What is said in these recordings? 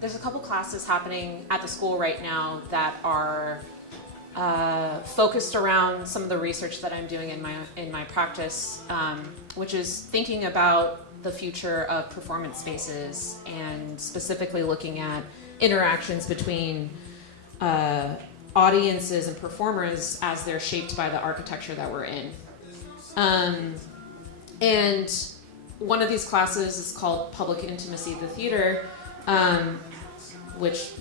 There's a couple classes happening at the school right now that are focused around some of the research that I'm doing in my practice, which is thinking about the future of performance spaces and specifically looking at interactions between audiences and performers as they're shaped by the architecture that we're in. And one of these classes is called Public Intimacy of the Theater, which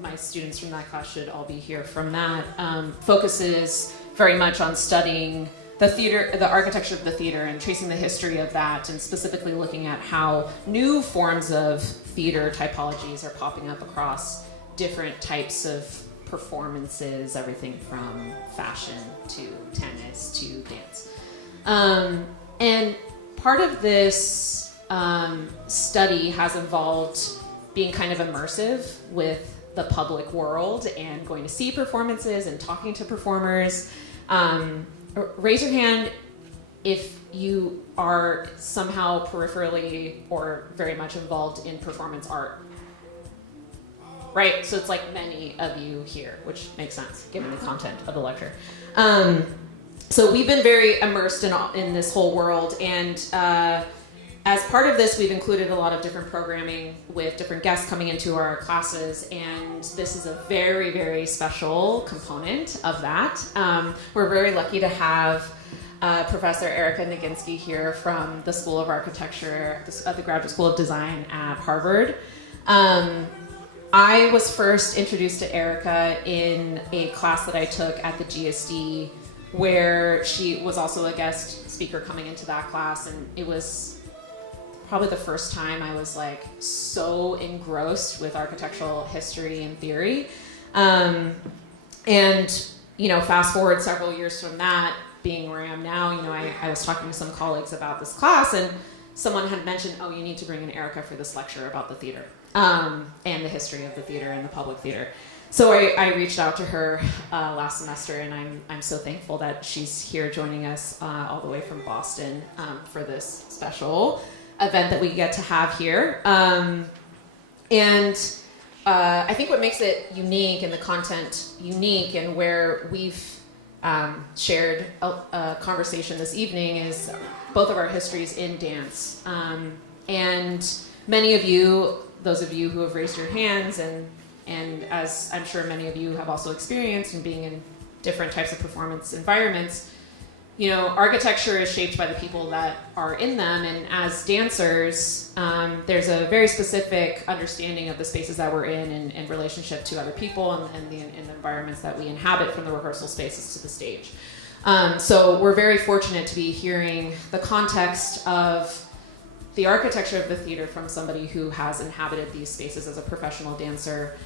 my students from that class should all be here from that, focuses very much on studying the theater, the architecture of the theater, and tracing the history of that, and specifically looking at how new forms of theater typologies are popping up across different types of performances, everything from fashion to tennis to dance. And part of this study has involved being kind of immersive with the public world and going to see performances and talking to performers. Raise your hand if you are somehow peripherally or very much involved in performance art. Right, so it's like many of you here, which makes sense given the content of the lecture. So we've been very immersed in this whole world, and as part of this, we've included a lot of different programming with different guests coming into our classes, and this is a very, very special component of that. We're very lucky to have Professor Erika Naginski here from the School of Architecture at the Graduate School of Design at Harvard. I was first introduced to Erika in a class that I took at the GSD, where she was also a guest speaker coming into that class, and it was probably the first time I was like so engrossed with architectural history and theory. And, you know, fast forward several years from that, being where I am now, you know, I was talking to some colleagues about this class, and someone had mentioned, oh, you need to bring in Erika for this lecture about the theater, and the history of the theater and the public theater. So I reached out to her last semester, and I'm so thankful that she's here joining us all the way from Boston for this special event that we get to have here. And I think what makes it unique and the content unique, and where we've shared a conversation this evening, is both of our histories in dance. And many of you, those of you who have raised your hands, and as I'm sure many of you have also experienced in being in different types of performance environments, you know, architecture is shaped by the people that are in them, and as dancers, there's a very specific understanding of the spaces that we're in relationship to other people and the environments that we inhabit, from the rehearsal spaces to the stage. So we're very fortunate to be hearing the context of the architecture of the theater from somebody who has inhabited these spaces as a professional dancer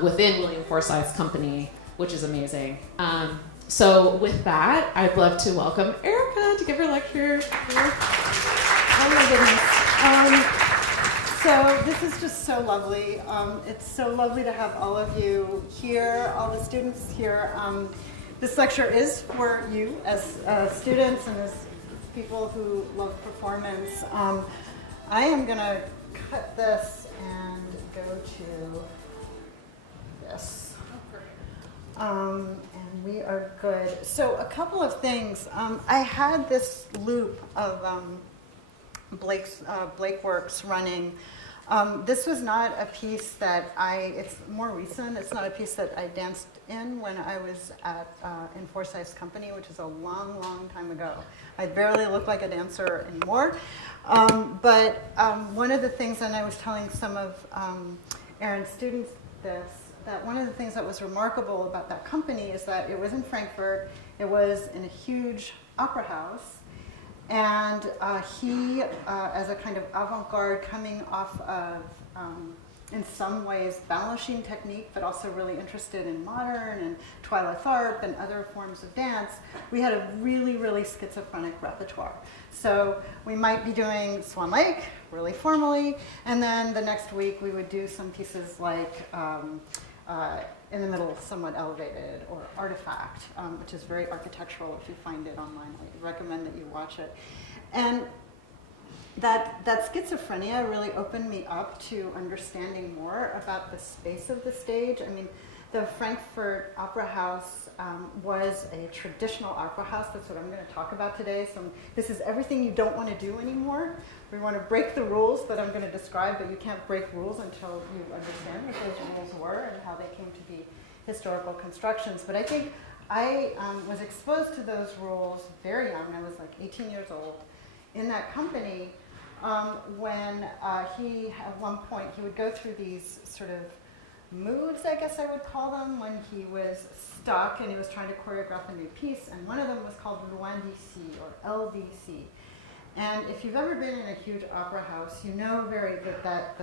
within William Forsythe's company, which is amazing. So with that, I'd love to welcome Erika to give her lecture. Oh my goodness. So this is just so lovely. It's so lovely to have all of you here, all the students here. This lecture is for you as students and as people who love performance. I am going to cut this and go to this. And we are good. So a couple of things. I had this loop of Blake Works running. This was not a piece that it's more recent. It's not a piece that I danced in when I was in Forsythe's company, which is a long, long time ago. I barely look like a dancer anymore. But one of the things, and I was telling some of Aaron's students this, that one of the things that was remarkable about that company is that it was in Frankfurt, it was in a huge opera house, and he, as a kind of avant-garde coming off of, in some ways, Balanchine technique, but also really interested in modern and Twyla Tharp and other forms of dance, we had a really, really schizophrenic repertoire. So we might be doing Swan Lake, really formally, and then the next week we would do some pieces like In the Middle, Somewhat Elevated, or Artifact, which is very architectural. If you find it online, I recommend that you watch it. And that schizophrenia really opened me up to understanding more about the space of the stage. I mean, the Frankfurt Opera House was a traditional opera house. That's what I'm going to talk about today. So this is everything you don't want to do anymore. We want to break the rules that I'm going to describe, but you can't break rules until you understand what those rules were and how they came to be historical constructions. But I think I was exposed to those rules very young. I was like 18 years old in that company when he, at one point, he would go through these sort of moods, I guess I would call them, when he was stuck and he was trying to choreograph a new piece. And one of them was called Loin d'ici, or LDC. And if you've ever been in a huge opera house, you know that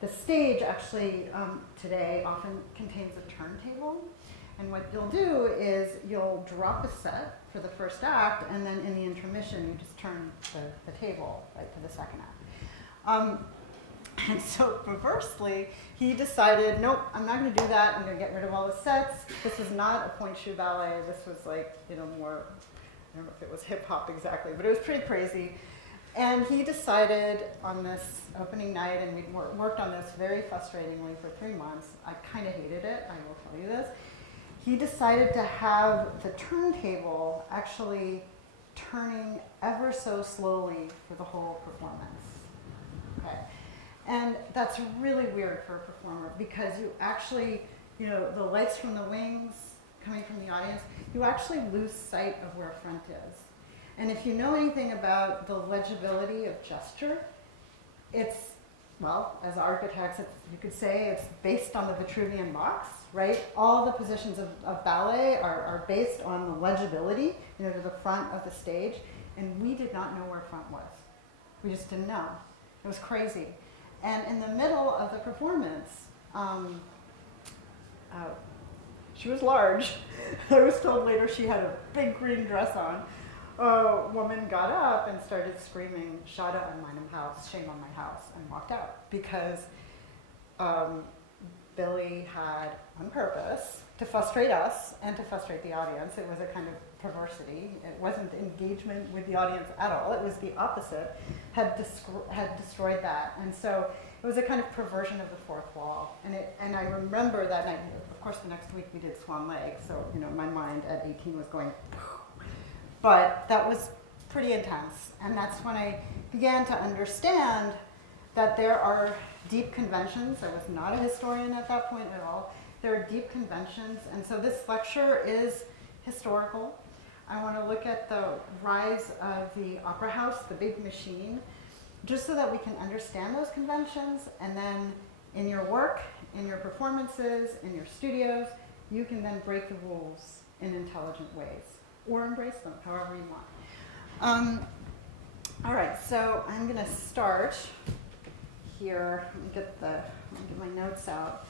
the stage actually today often contains a turntable. And what you'll do is you'll drop a set for the first act, and then in the intermission, you just turn the table right to the second act. And so perversely, he decided, nope, I'm not going to do that. I'm going to get rid of all the sets. This is not a point shoe ballet. This was like, more, I don't know if it was hip hop exactly, but it was pretty crazy. And he decided on this opening night, and we worked on this very frustratingly for 3 months. I kind of hated it, I will tell you this. He decided to have the turntable actually turning ever so slowly for the whole performance. Okay. And that's really weird for a performer because you actually, the lights from the wings coming from the audience, you actually lose sight of where front is. And if you know anything about the legibility of gesture, it's, well, as architects, you could say it's based on the Vitruvian box, right? All the positions of ballet are based on the legibility, to the front of the stage. And we did not know where front was. We just didn't know. It was crazy. And in the middle of the performance, she was large. I was told later she had a big green dress on. A woman got up and started screaming, "Schade an meinem Haus, shame on my house," and walked out because Billy had, on purpose, to frustrate us and to frustrate the audience. It was a kind of perversity. It wasn't engagement with the audience at all. It was the opposite, had destroyed that. And so it was a kind of perversion of the fourth wall. And I remember that night, of course the next week we did Swan Lake, so my mind at 18 was going, but that was pretty intense. And that's when I began to understand that there are deep conventions. I was not a historian at that point at all. There are deep conventions, and so this lecture is historical. I want to look at the rise of the opera house, the big machine, just so that we can understand those conventions, and then in your work, in your performances, in your studios, you can then break the rules in intelligent ways, or embrace them, however you want. All right, so I'm going to start here. Let me get my notes out.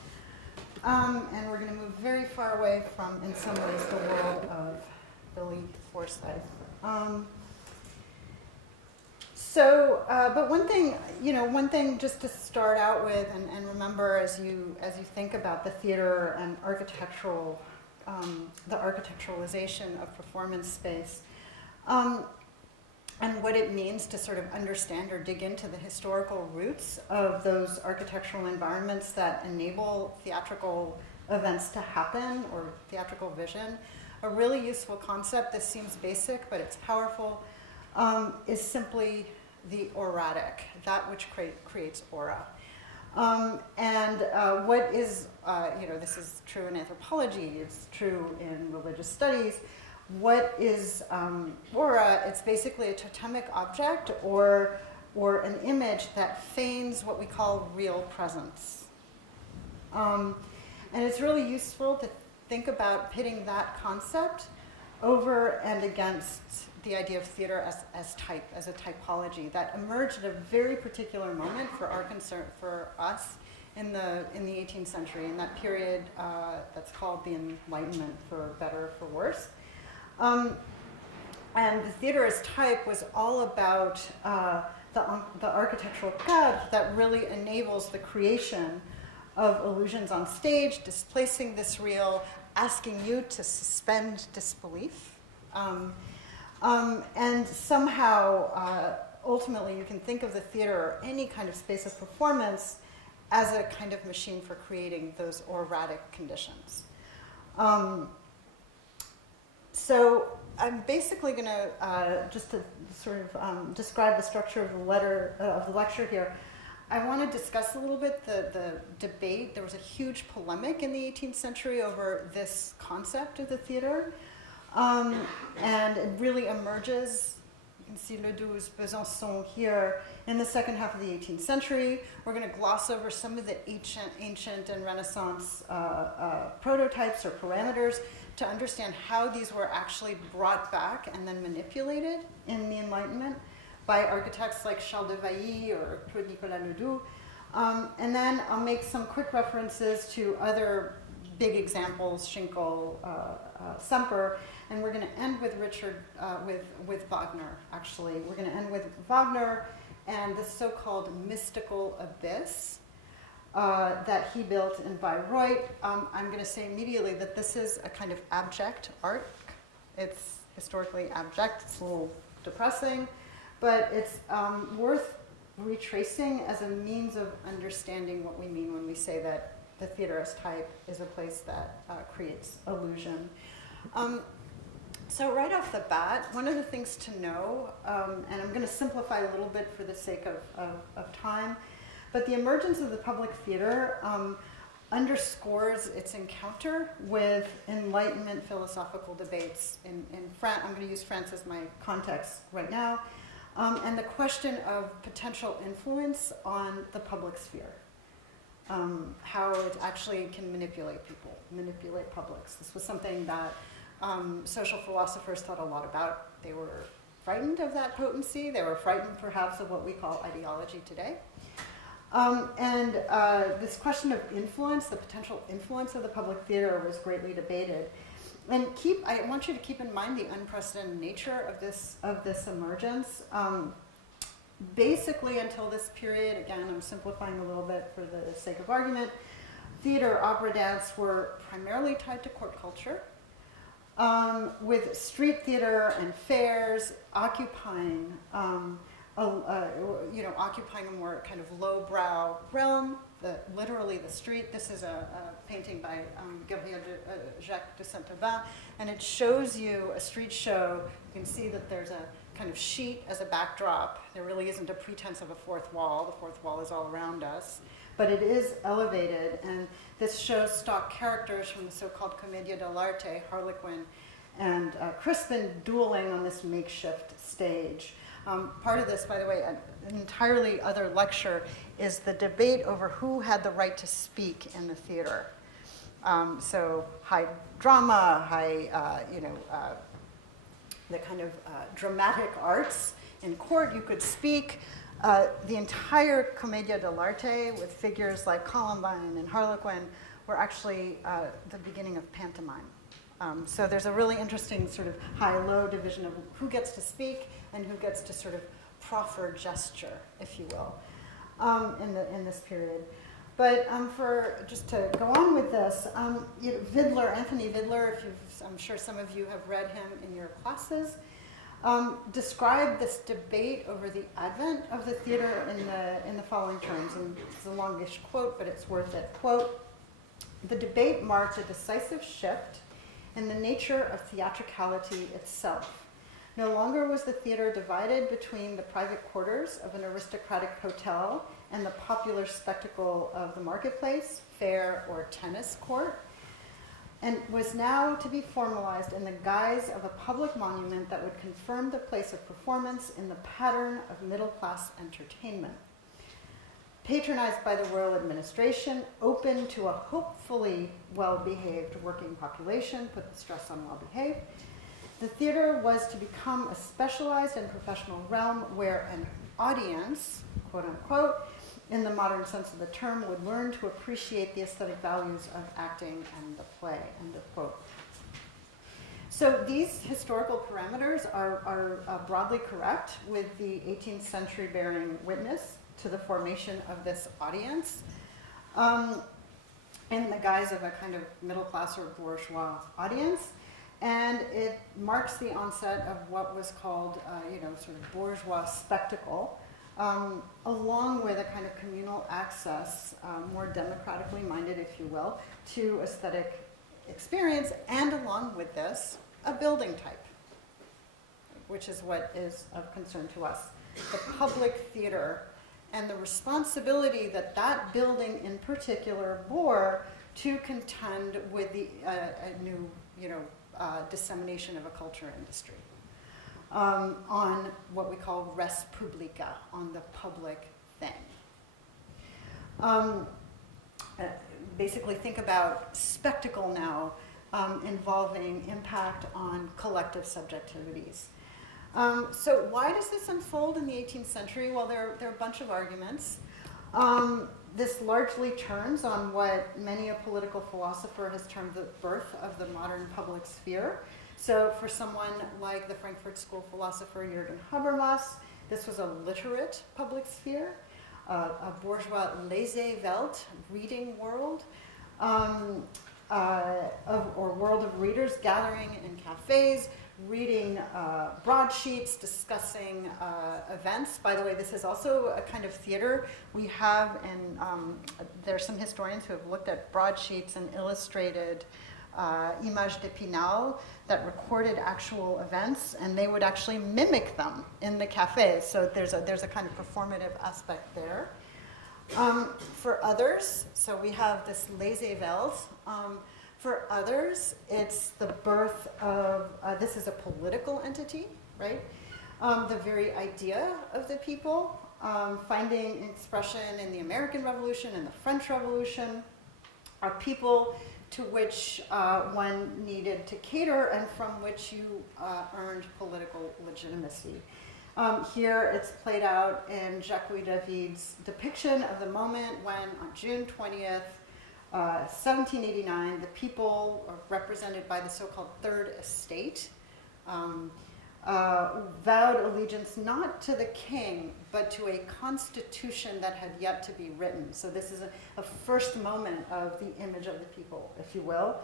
And we're going to move very far away from, in some ways, the world of Billy Forsythe. But one thing just to start out with and remember as you think about the theater and architectural, the architecturalization of performance space, and what it means to sort of understand or dig into the historical roots of those architectural environments that enable theatrical events to happen or theatrical vision. A really useful concept, this seems basic, but it's powerful, is simply the auratic, that which creates aura. What is, this is true in anthropology, it's true in religious studies. What is aura? It's basically a totemic object or an image that feigns what we call real presence. And it's really useful to think about pitting that concept over and against the idea of theater as type, as a typology that emerged at a very particular moment for our concern, for us in the 18th century, in that period that's called the Enlightenment, for better or for worse. And the theater as type was all about the architectural code that really enables the creation of illusions on stage, displacing this real, asking you to suspend disbelief. And somehow ultimately you can think of the theater or any kind of space of performance as a kind of machine for creating those auratic conditions. So I'm basically going to, just to sort of describe the structure of the lecture here, I want to discuss a little bit the debate. There was a huge polemic in the 18th century over this concept of the theater. And it really emerges, you can see Ledoux, Besançon here, in the second half of the 18th century. We're going to gloss over some of the ancient and Renaissance prototypes or parameters to understand how these were actually brought back and then manipulated in the Enlightenment by architects like Charles de Vailly or Claude Nicolas Ledoux. And then I'll make some quick references to other big examples, Schinkel, Semper, and we're going to end with with Wagner, actually. We're going to end with Wagner and the so-called mystical abyss that he built in Bayreuth. I'm going to say immediately that this is a kind of abject art. It's historically abject. It's a little depressing, but it's worth retracing as a means of understanding what we mean when we say that the theater as type is a place that creates illusion. So right off the bat, one of the things to know, and I'm going to simplify a little bit for the sake of time, but the emergence of the public theater underscores its encounter with Enlightenment philosophical debates in France. I'm going to use France as my context right now, and the question of potential influence on the public sphere. How it actually can manipulate people, manipulate publics. This was something that social philosophers thought a lot about. They were frightened of that potency. They were frightened, perhaps, of what we call ideology today. And this question of influence, the potential influence of the public theater, was greatly debated. And I want you to keep in mind the unprecedented nature of this emergence. Basically, until this period, again, I'm simplifying a little bit for the sake of argument, theater, opera, dance were primarily tied to court culture, with street theater and fairs occupying, occupying a more kind of lowbrow realm, literally the street. This is a painting by Gabriel Jacques de Saint-Aubin, and it shows you a street show. You can see that there's a kind of sheet as a backdrop. There really isn't a pretense of a fourth wall. The fourth wall is all around us. But it is elevated, and this shows stock characters from the so-called Commedia dell'arte, Harlequin and Crispin, dueling on this makeshift stage. Part of this, by the way, an entirely other lecture, is the debate over who had the right to speak in the theater. So high drama, the kind of dramatic arts. In court, you could speak. The entire Commedia dell'arte, with figures like Columbine and Harlequin, were actually the beginning of pantomime. So there's a really interesting sort of high-low division of who gets to speak and who gets to sort of proffer gesture, if you will, in this period. But just to go on with this, Vidler, Anthony Vidler, I'm sure some of you have read him in your classes, described this debate over the advent of the theater in the following terms. And it's a longish quote, but it's worth it. Quote, "The debate marked a decisive shift in the nature of theatricality itself. No longer was the theater divided between the private quarters of an aristocratic hotel and the popular spectacle of the marketplace, fair, or tennis court, and was now to be formalized in the guise of a public monument that would confirm the place of performance in the pattern of middle-class entertainment. Patronized by the royal administration, open to a hopefully well-behaved working population," put the stress on well-behaved, "the theater was to become a specialized and professional realm where an audience, quote unquote, in the modern sense of the term, would learn to appreciate the aesthetic values of acting and the play," end of quote. So these historical parameters are broadly correct, with the 18th century bearing witness to the formation of this audience in the guise of a kind of middle class or bourgeois audience. And it marks the onset of what was called, sort of bourgeois spectacle, along with a kind of communal access, more democratically minded, if you will, to aesthetic experience, and along with this, a building type, which is what is of concern to us. The public theater and the responsibility that that building in particular bore to contend with the new, dissemination of a culture industry. On what we call res publica, on the public thing. Basically think about spectacle now involving impact on collective subjectivities. So why does this unfold in the 18th century? Well, there are a bunch of arguments. This largely turns on what many a political philosopher has termed the birth of the modern public sphere. So for someone like the Frankfurt School philosopher Jürgen Habermas, this was a literate public sphere, a bourgeois laissez-welt reading world, or world of readers gathering in cafes, reading broadsheets, discussing events. By the way, this is also a kind of theater we have, and there are some historians who have looked at broadsheets and illustrated images d'Épinal that recorded actual events, and they would actually mimic them in the cafes. So there's a kind of performative aspect there. For others, so we have this laissez-welt. For others, it's the birth of, this is a political entity, right? The very idea of the people, finding expression in the American Revolution and the French Revolution, are people to which one needed to cater and from which you earned political legitimacy. Here it's played out in Jacques-Louis David's depiction of the moment when, on June 20th, 1789, the people represented by the so-called Third Estate vowed allegiance not to the king, but to a constitution that had yet to be written. So this is a first moment of the image of the people, if you will.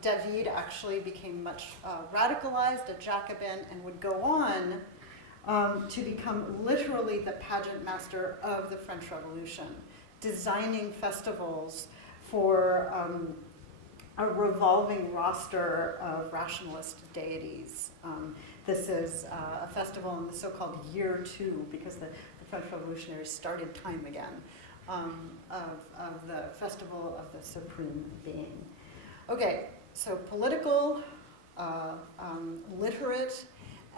David actually became much radicalized, a Jacobin, and would go on to become literally the pageant master of the French Revolution, designing festivals for a revolving roster of rationalist deities. This is a festival in the so-called year 2, because the French revolutionaries started time again, of the festival of the supreme being. Okay, so political, literate,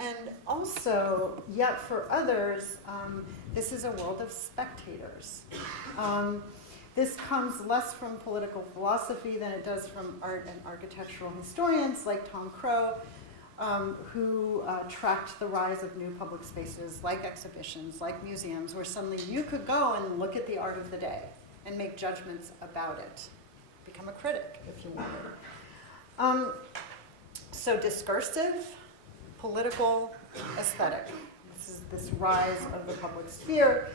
and also, yet for others, this is a world of spectators. This comes less from political philosophy than it does from art and architectural historians like Tom Crow, who tracked the rise of new public spaces like exhibitions, like museums, where suddenly you could go and look at the art of the day and make judgments about it. Become a critic, if you wanted. So discursive, political, aesthetic. This is this rise of the public sphere.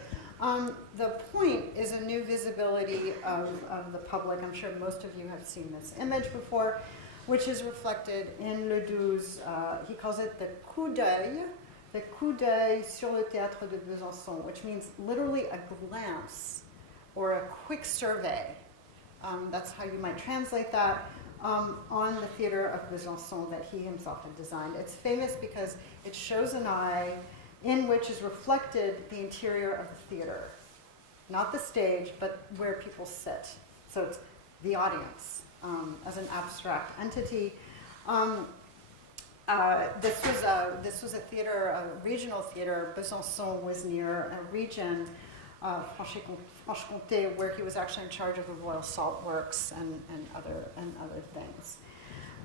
The point is a new visibility of the public. I'm sure most of you have seen this image before, which is reflected in Ledoux', he calls it the coup d'œil sur le théâtre de Besançon, which means literally a glance or a quick survey. That's how you might translate that, on the theater of Besançon that he himself had designed. It's famous because it shows an eye in which is reflected the interior of the theater. Not the stage, but where people sit. So it's the audience as an abstract entity. This was a theater, a regional theater. Besançon was near a region, Franche-Comté, where he was actually in charge of the Royal Salt Works and other things.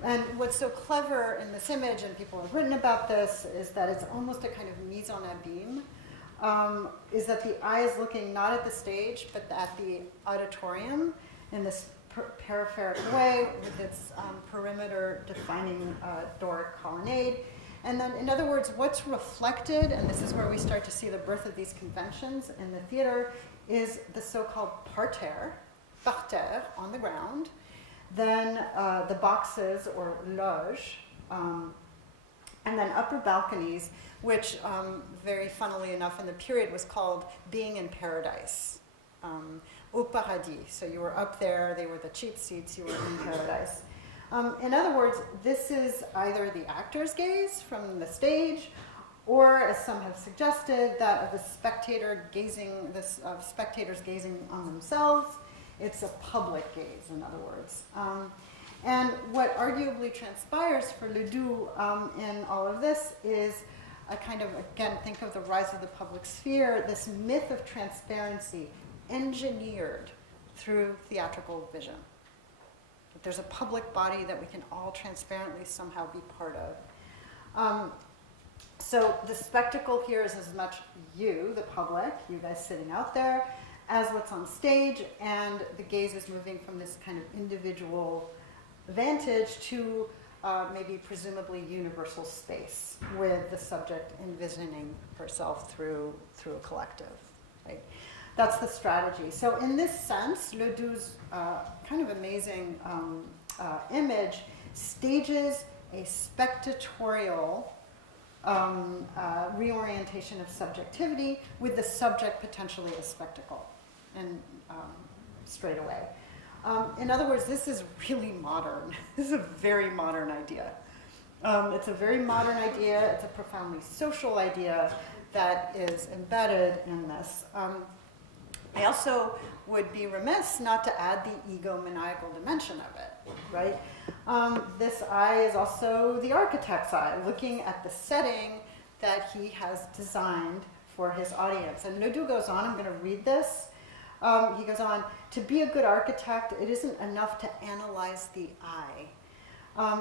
And what's so clever in this image, and people have written about this, is that it's almost a kind of mise en abîme, is that the eye is looking not at the stage, but at the auditorium in this peripheric way with its perimeter defining Doric colonnade. And then, in other words, what's reflected, and this is where we start to see the birth of these conventions in the theater, is the so-called parterre on the ground, then the boxes or loge And then upper balconies, which very funnily enough in the period was called being in paradise. Au paradis. So you were up there, they were the cheap seats, you were in paradise. In other words, this is either the actor's gaze from the stage, or as some have suggested, that of the spectator gazing, of spectators gazing on themselves. It's a public gaze, in other words. And what arguably transpires for Ledoux in all of this is a kind of, again, think of the rise of the public sphere, this myth of transparency engineered through theatrical vision. That there's a public body that we can all transparently somehow be part of. So the spectacle here is as much you, the public, you guys sitting out there, as what's on stage, and the gaze is moving from this kind of individual vantage to maybe presumably universal space, with the subject envisioning herself through a collective, right? That's the strategy. So in this sense, Ledoux's kind of amazing image stages a spectatorial reorientation of subjectivity with the subject potentially a spectacle, and straight away. In other words, this is really modern. This is a very modern idea. It's a very modern idea. It's a profoundly social idea that is embedded in this. I also would be remiss not to add the egomaniacal dimension of it, right? This eye is also the architect's eye, looking at the setting that he has designed for his audience. And Ledoux goes on, I'm going to read this. He goes on, to be a good architect, it isn't enough to analyze the eye.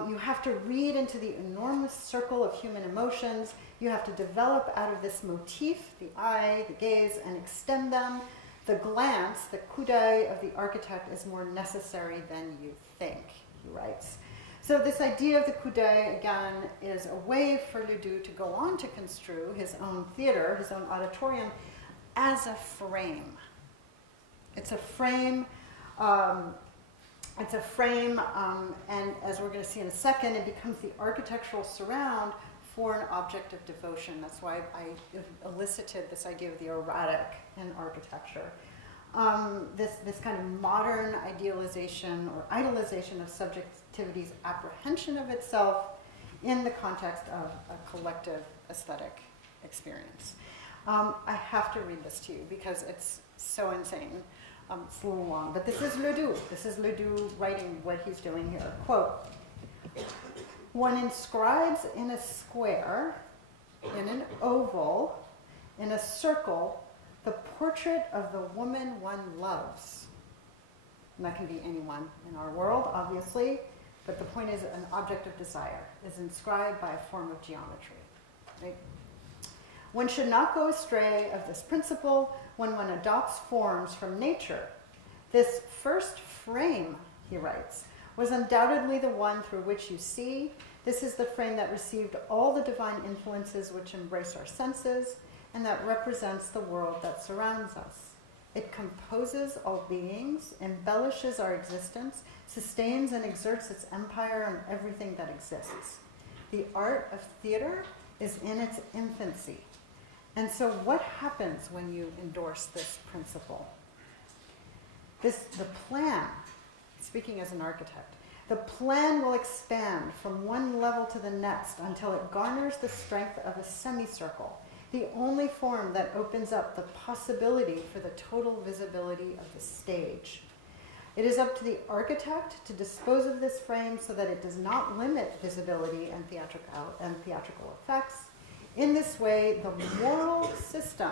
You have to read into the enormous circle of human emotions. You have to develop out of this motif, the eye, the gaze, and extend them. The glance, the coup d'oeil of the architect is more necessary than you think, he writes. So this idea of the coup d'oeil, again, is a way for Ledoux to go on to construe his own theater, his own auditorium, as a frame. It's a frame, and as we're going to see in a second, it becomes the architectural surround for an object of devotion. That's why I elicited this idea of the erratic in architecture. This kind of modern idealization or idolization of subjectivity's apprehension of itself in the context of a collective aesthetic experience. I have to read this to you because it's so insane. It's a little long, but this is Ledoux. This is Ledoux writing what he's doing here. Quote, one inscribes in a square, in an oval, in a circle, the portrait of the woman one loves. And that can be anyone in our world, obviously, but the point is an object of desire is inscribed by a form of geometry. Right? One should not go astray of this principle when one adopts forms from nature. This first frame, he writes, was undoubtedly the one through which you see. This is the frame that received all the divine influences which embrace our senses and that represents the world that surrounds us. It composes all beings, embellishes our existence, sustains and exerts its empire on everything that exists. The art of theater is in its infancy. And so what happens when you endorse this principle? The plan, speaking as an architect, the plan will expand from one level to the next until it garners the strength of a semicircle, the only form that opens up the possibility for the total visibility of the stage. It is up to the architect to dispose of this frame so that it does not limit visibility and theatrical effects. In this way, the moral system,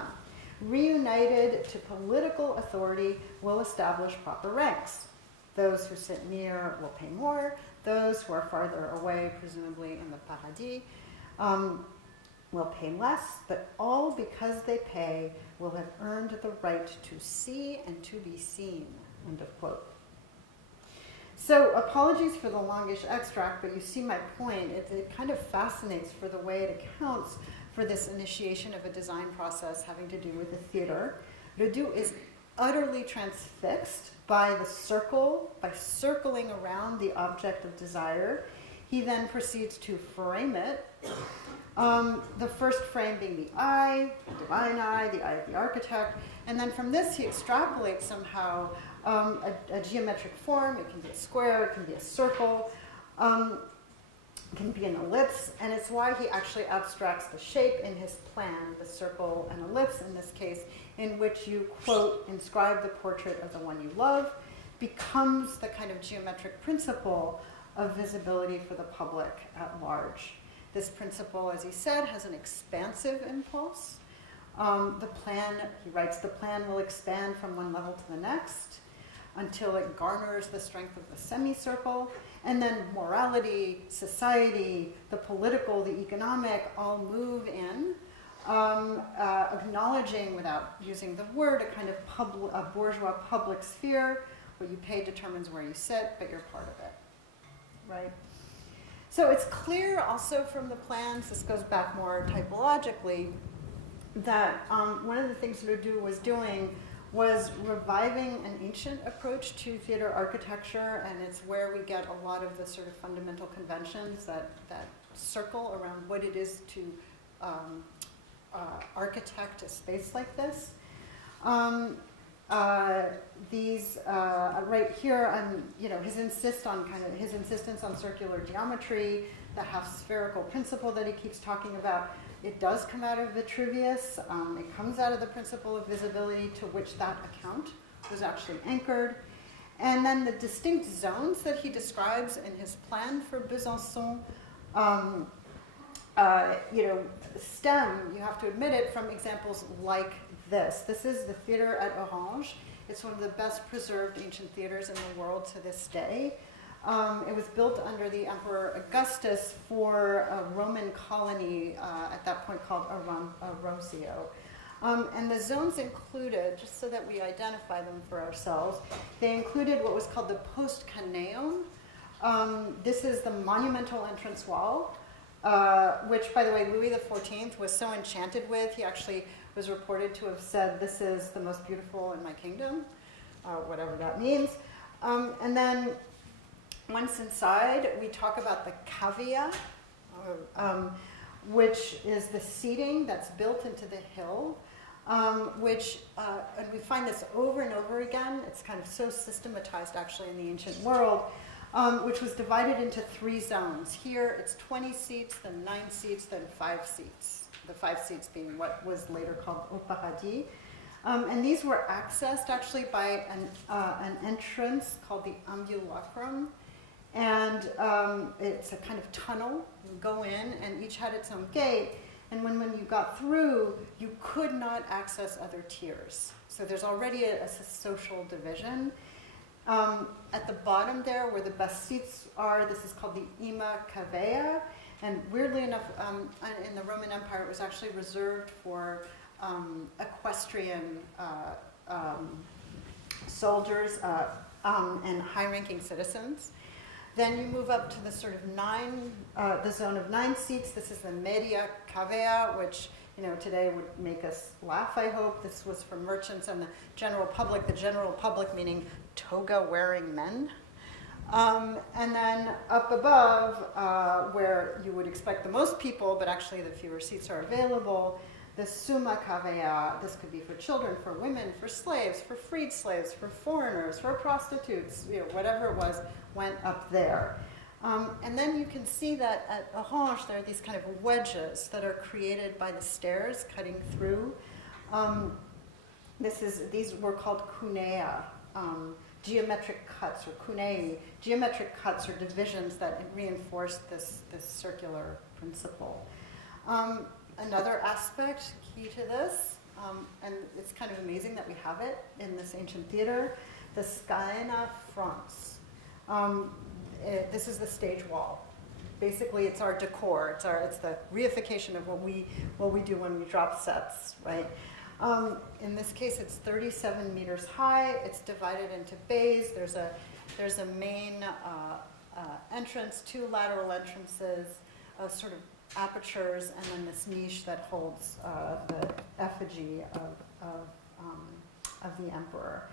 reunited to political authority, will establish proper ranks. Those who sit near will pay more. Those who are farther away, presumably in the paradis, will pay less, but all because they pay will have earned the right to see and to be seen, end of quote. So apologies for the longish extract, but you see my point. It kind of fascinates for the way it accounts for this initiation of a design process having to do with the theater. Ledoux is utterly transfixed by the circle, by circling around the object of desire. He then proceeds to frame it. The first frame being the eye, the divine eye, the eye of the architect. And then from this, he extrapolates somehow a geometric form. It can be a square, it can be a circle, it can be an ellipse. And it's why he actually abstracts the shape in his plan, the circle and ellipse in this case, in which you, quote, inscribe the portrait of the one you love, becomes the kind of geometric principle of visibility for the public at large. This principle, as he said, has an expansive impulse. The plan, he writes, the plan will expand from one level to the next until it garners the strength of the semicircle. And then morality, society, the political, the economic all move in, acknowledging, without using the word, a kind of a bourgeois public sphere. What you pay determines where you sit, but you're part of it, right? So it's clear also from the plans, this goes back more typologically, that one of the things Ledoux was doing was reviving an ancient approach to theater architecture, and it's where we get a lot of the sort of fundamental conventions that circle around what it is to architect a space like this. Right here, his insistence on circular geometry, the half spherical principle that he keeps talking about. It does come out of Vitruvius. It comes out of the principle of visibility to which that account was actually anchored. And then the distinct zones that he describes in his plan for Besançon, stem, you have to admit it, from examples like this. This is the theater at Orange. It's one of the best preserved ancient theaters in the world to this day. It was built under the Emperor Augustus for a Roman colony at that point called Arosio. And the zones included, just so that we identify them for ourselves, they included what was called the postcaneum. This is the monumental entrance wall, which, by the way, Louis XIV was so enchanted with. He actually was reported to have said, "This is the most beautiful in my kingdom," whatever that means. And then once inside, we talk about the cavea, which is the seating that's built into the hill, and we find this over and over again. It's kind of so systematized, actually, in the ancient world, which was divided into 3 zones. Here, it's 20 seats, then 9 seats, then 5 seats. The 5 seats being what was later called Au Paradis. And these were accessed, actually, by an entrance called the ambulacrum. And it's a kind of tunnel. You go in, and each had its own gate. And when you got through, you could not access other tiers. So there's already a social division. At the bottom there, where the best seats are, this is called the emancipation. And weirdly enough, in the Roman Empire, it was actually reserved for equestrian soldiers and high-ranking citizens. Then you move up to the sort of the zone of 9 seats. This is the media cavea, which today would make us laugh, I hope. This was for merchants and the general public meaning toga-wearing men. And then up above, where you would expect the most people, but actually the fewer seats are available, the summa cavea. This could be for children, for women, for slaves, for freed slaves, for foreigners, for prostitutes, whatever it was, went up there. And then you can see that at Orange, there are these kind of wedges that are created by the stairs cutting through. These were called cunea. Geometric cuts, or cunei, geometric cuts or divisions that reinforce this circular principle. Another aspect key to this, and it's kind of amazing that we have it in this ancient theater, the scaena fronts. This is the stage wall. Basically, it's our decor. It's the reification of what we do when we drop sets, right? In this case, it's 37 meters high. It's divided into bays. There's a main entrance, 2 lateral entrances, sort of apertures, and then this niche that holds the effigy of the emperor.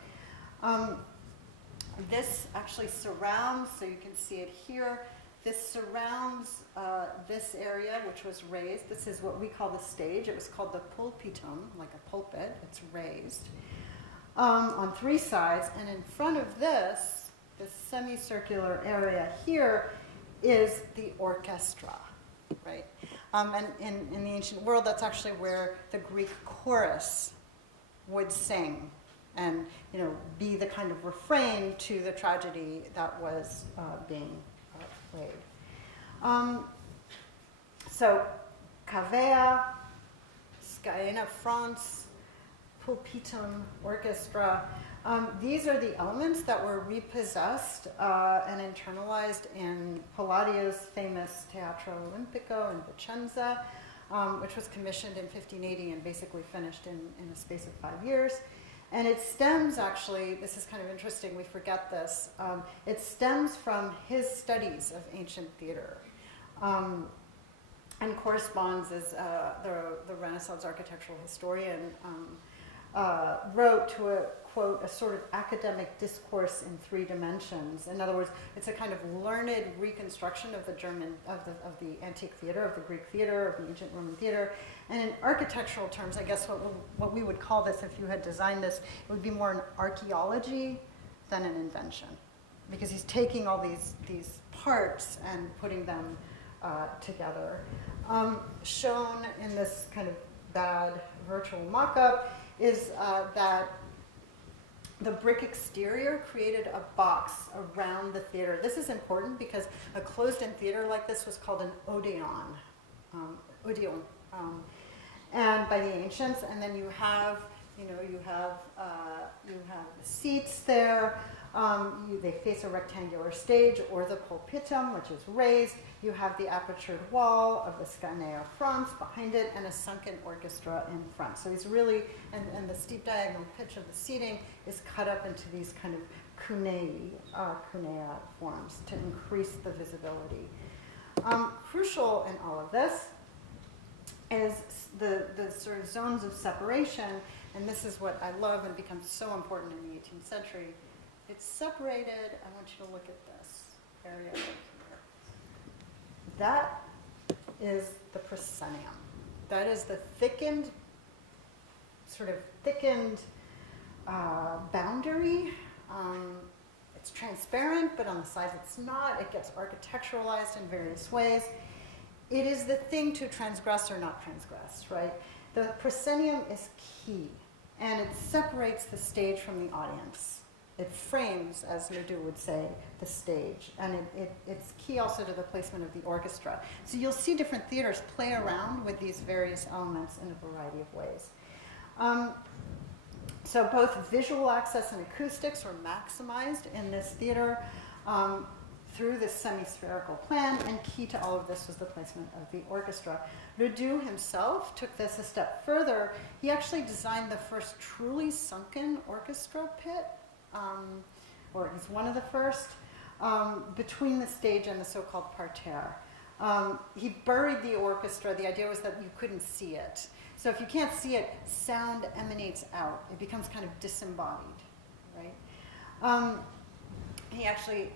This actually surrounds, so you can see it here, This surrounds this area, which was raised. This is what we call the stage. It was called the pulpitum, like a pulpit. It's raised on three sides. And in front of this semicircular area here, is the orchestra, right? And in the ancient world, that's actually where the Greek chorus would sing and, you know, be the kind of refrain to the tragedy that was being played. So, cavea, scaena fronts, pulpitum, orchestra. These are the elements that were repossessed and internalized in Palladio's famous Teatro Olimpico in Vicenza, which was commissioned in 1580 and basically finished in a space of 5 years. And it stems, actually, this is kind of interesting, we forget this, it stems from his studies of ancient theater and corresponds, as the Renaissance architectural historian wrote, to a, quote, a sort of academic discourse in 3 dimensions. In other words, it's a kind of learned reconstruction of the the antique theater, of the Greek theater, of the ancient Roman theater. And in architectural terms, I guess what we would call this, if you had designed this, it would be more an archaeology than an invention. Because he's taking all these parts and putting them together. Shown in this kind of bad virtual mock-up is that the brick exterior created a box around the theater. This is important because a closed-in theater like this was called an odeon, and by the ancients. And then you have, you have the seats there. They face a rectangular stage or the pulpitum, which is raised. You have the apertured wall of the scaena fronts behind it and a sunken orchestra in front. So he's really, and the steep diagonal pitch of the seating is cut up into these kind of cunea forms to increase the visibility. Crucial in all of this is the sort of zones of separation, and this is what I love and becomes so important in the 18th century. It's separated. I want you to look at this area right here. That is the proscenium. That is the thickened boundary. It's transparent, but on the sides it's not. It gets architecturalized in various ways. It is the thing to transgress or not transgress, right? The proscenium is key, and it separates the stage from the audience. It frames, as Ledoux would say, the stage. And it's key also to the placement of the orchestra. So you'll see different theaters play around with these various elements in a variety of ways. So both visual access and acoustics were maximized in this theater through this semi-spherical plan, and key to all of this was the placement of the orchestra. Ledoux himself took this a step further. He actually designed the first truly sunken orchestra pit, or he's one of the first, between the stage and the so-called parterre. He buried the orchestra. The idea was that you couldn't see it. So if you can't see it, sound emanates out. It becomes kind of disembodied, right? He actually,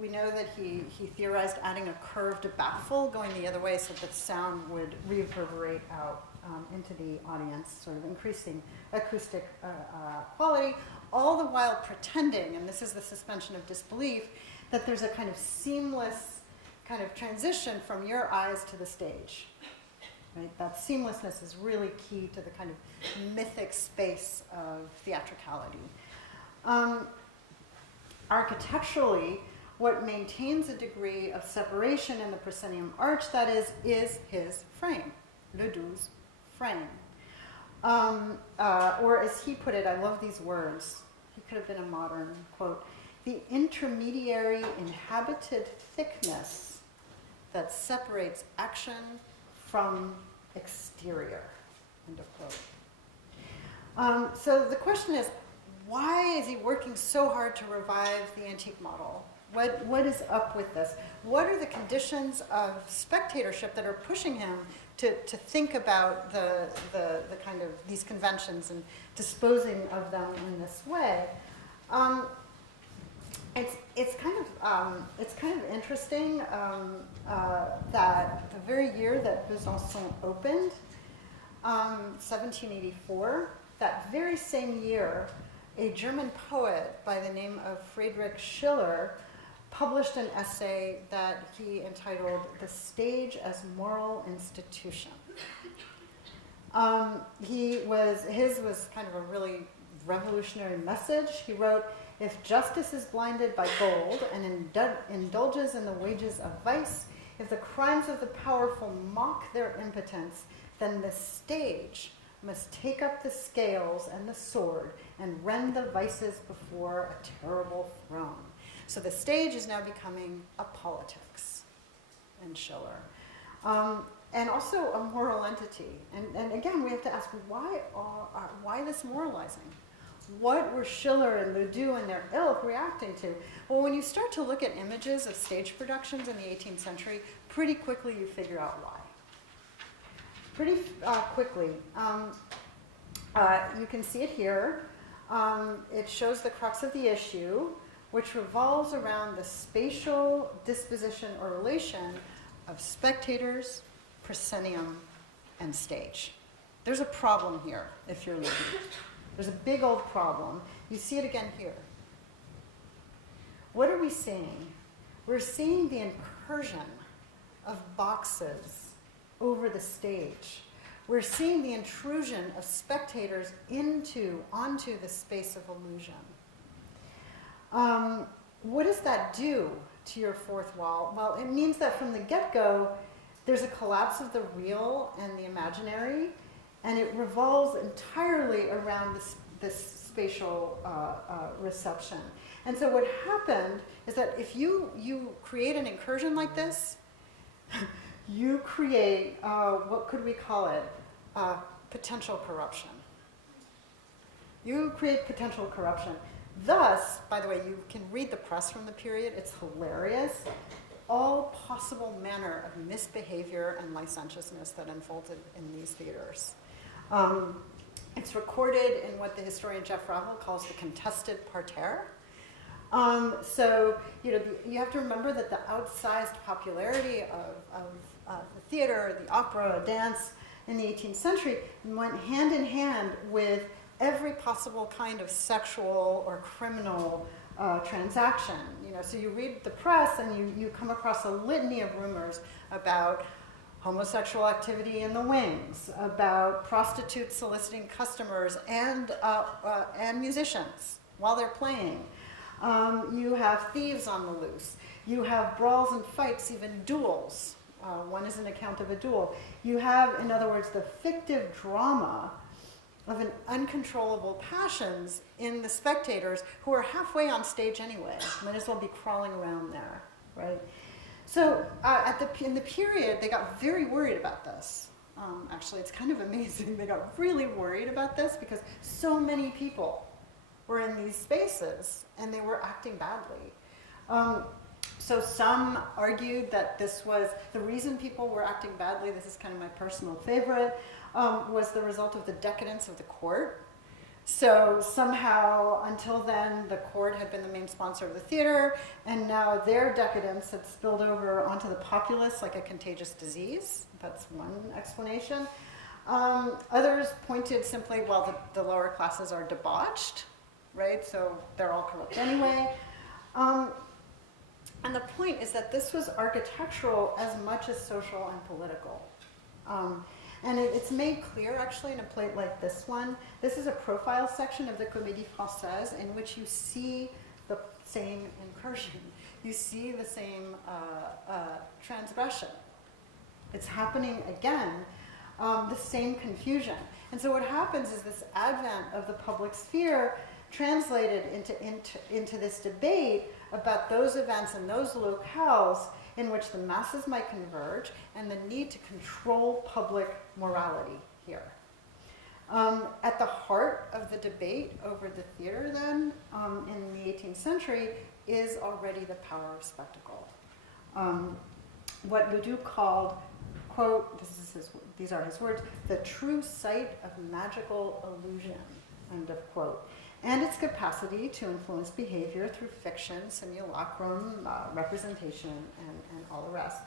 we know that he theorized adding a curved baffle going the other way so that sound would reverberate out into the audience, sort of increasing acoustic quality, all the while pretending, and this is the suspension of disbelief, that there's a kind of seamless kind of transition from your eyes to the stage. Right? That seamlessness is really key to the kind of mythic space of theatricality. Architecturally, what maintains a degree of separation in the proscenium arch, that is his frame, Ledoux's frame. Or as he put it, I love these words, he could have been a modern, quote, the intermediary inhabited thickness that separates action from exterior, end of quote. So the question is, why is he working so hard to revive the antique model? What is up with this? What are the conditions of spectatorship that are pushing him to think about the kind of these conventions and disposing of them in this way? It's kind of it's kind of interesting that the very year that Besançon opened, 1784, that very same year, a German poet by the name of Friedrich Schiller published an essay that he entitled "The Stage as Moral Institution." His was kind of a really revolutionary message. He wrote, "If justice is blinded by gold and indulges in the wages of vice, if the crimes of the powerful mock their impotence, then the stage must take up the scales and the sword and rend the vices before a terrible throne." So the stage is now becoming a politics in Schiller. And also a moral entity. And again, we have to ask, why this moralizing? What were Schiller and Ledoux and their ilk reacting to? Well, when you start to look at images of stage productions in the 18th century, pretty quickly you figure out why. Pretty quickly. You can see it here. It shows the crux of the issue, which revolves around the spatial disposition or relation of spectators, proscenium, and stage. There's a problem here, if you're looking. There's a big old problem. You see it again here. What are we seeing? We're seeing the incursion of boxes over the stage. We're seeing the intrusion of spectators onto the space of illusion. What does that do to your fourth wall? Well, it means that from the get-go, there's a collapse of the real and the imaginary, and it revolves entirely around this spatial reception. And so what happened is that if you create an incursion like this, you create, what could we call it? Potential corruption. You create potential corruption. Thus, by the way, you can read the press from the period, it's hilarious. All possible manner of misbehavior and licentiousness that unfolded in these theaters. It's recorded in what the historian Jeff Ravel calls the contested parterre. So, you have to remember that the outsized popularity of the theater, the opera, dance in the 18th century went hand in hand with every possible kind of sexual or criminal transaction. So you read the press and you come across a litany of rumors about homosexual activity in the wings, about prostitutes soliciting customers and musicians while they're playing. You have thieves on the loose. You have brawls and fights, even duels. One is an account of a duel. You have, in other words, the fictive drama of an uncontrollable passions in the spectators who are halfway on stage anyway. Might as well be crawling around there, right? So in the period, they got very worried about this. Actually, it's kind of amazing. They got really worried about this because so many people were in these spaces and they were acting badly. So some argued that this was the reason people were acting badly. This is kind of my personal favorite. Was the result of the decadence of the court. So somehow, until then, the court had been the main sponsor of the theater, and now their decadence had spilled over onto the populace like a contagious disease. That's one explanation. Others pointed simply, well, the lower classes are debauched, right? So they're all corrupt anyway. And the point is that this was architectural as much as social and political. And it's made clear, actually, in a plate like this one. This is a profile section of the Comédie Française in which you see the same incursion. You see the same transgression. It's happening again, the same confusion. And so what happens is this advent of the public sphere translated into this debate about those events and those locales in which the masses might converge and the need to control public morality here. At the heart of the debate over the theater then, in the 18th century, is already the power of spectacle. What Ledoux called, quote, these are his words, the true sight of magical illusion, end of quote. and its capacity to influence behavior through fiction, simulacrum, representation, and all the rest.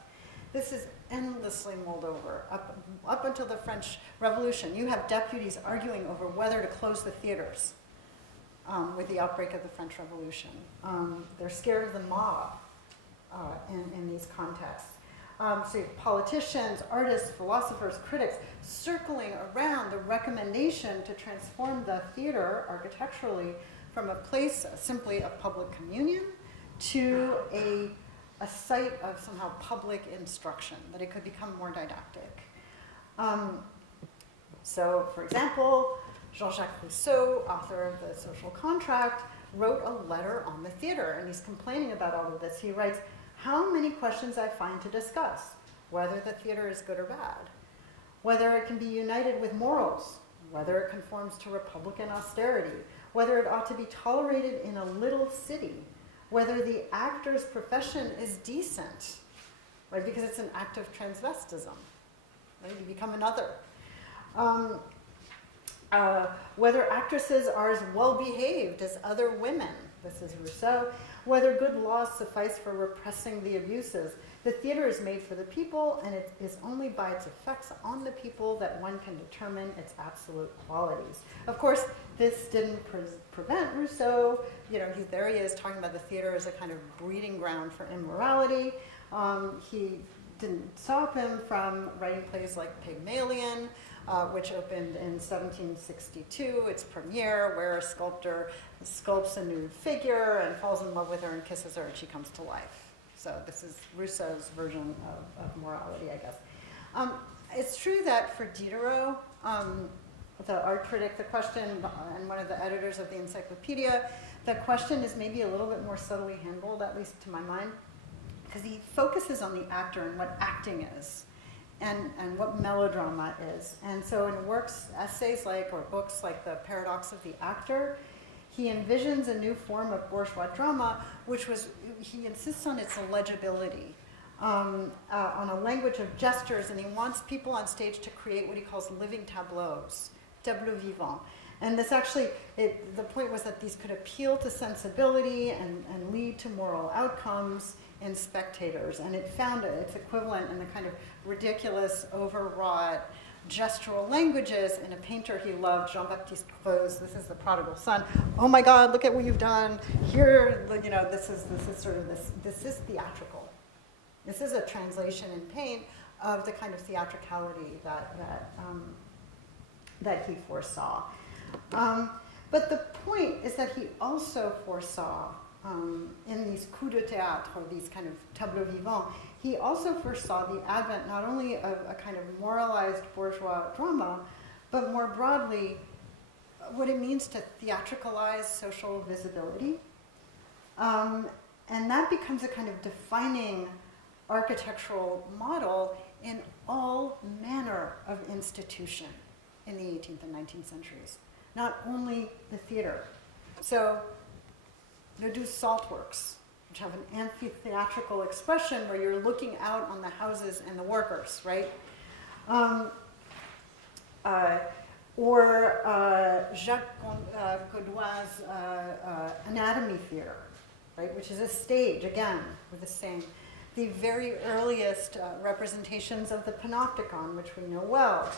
This is endlessly mulled over up until the French Revolution. You have deputies arguing over whether to close the theaters with the outbreak of the French Revolution. They're scared of the mob in these contexts. So you have politicians, artists, philosophers, critics circling around the recommendation to transform the theater architecturally from a place simply of public communion to a site of somehow public instruction, that it could become more didactic. So, for example, Jean-Jacques Rousseau, author of The Social Contract, wrote a letter on the theater, and he's complaining about all of this. He writes, "How many questions I find to discuss, whether the theater is good or bad, whether it can be united with morals, whether it conforms to republican austerity, whether it ought to be tolerated in a little city, whether the actor's profession is decent," right? Because it's an act of transvestism, right? You become another. Whether actresses are as well behaved as other women, this is Rousseau, whether good laws suffice for repressing the abuses. The theater is made for the people, and it is only by its effects on the people that one can determine its absolute qualities. Of course, this didn't prevent Rousseau. There he is talking about the theater as a kind of breeding ground for immorality. He didn't stop him from writing plays like Pygmalion, which opened in 1762, its premiere, where a sculptor sculpts a nude figure and falls in love with her and kisses her, and she comes to life. So this is Rousseau's version of morality, I guess. It's true that for Diderot, the art critic, the question, and one of the editors of the encyclopedia, the question is maybe a little bit more subtly handled, at least to my mind, because he focuses on the actor and what acting is. And what melodrama is. And so in essays or books like The Paradox of the Actor, he envisions a new form of bourgeois drama, he insists on its legibility, on a language of gestures, and he wants people on stage to create what he calls living tableaux, tableaux vivants. And this actually, the point was that these could appeal to sensibility and lead to moral outcomes in spectators, and it found its equivalent in the kind of ridiculous, overwrought, gestural languages in a painter he loved, Jean-Baptiste Greuze. This is The Prodigal Son. Oh my God, look at what you've done. Here, this is theatrical. This is a translation in paint of the kind of theatricality that he foresaw. But the point is that he also foresaw in these coups de théâtre, or these kind of tableaux vivants, he also foresaw the advent not only of a kind of moralized bourgeois drama, but more broadly, what it means to theatricalize social visibility. And that becomes a kind of defining architectural model in all manner of institution in the 18th and 19th centuries, not only the theater. So Ledoux saltworks, which have an amphitheatrical expression where you're looking out on the houses and the workers, right? Or Jacques Godin's Anatomy Theater, right, which is a stage, again, with the very earliest representations of the Panopticon, which we know well,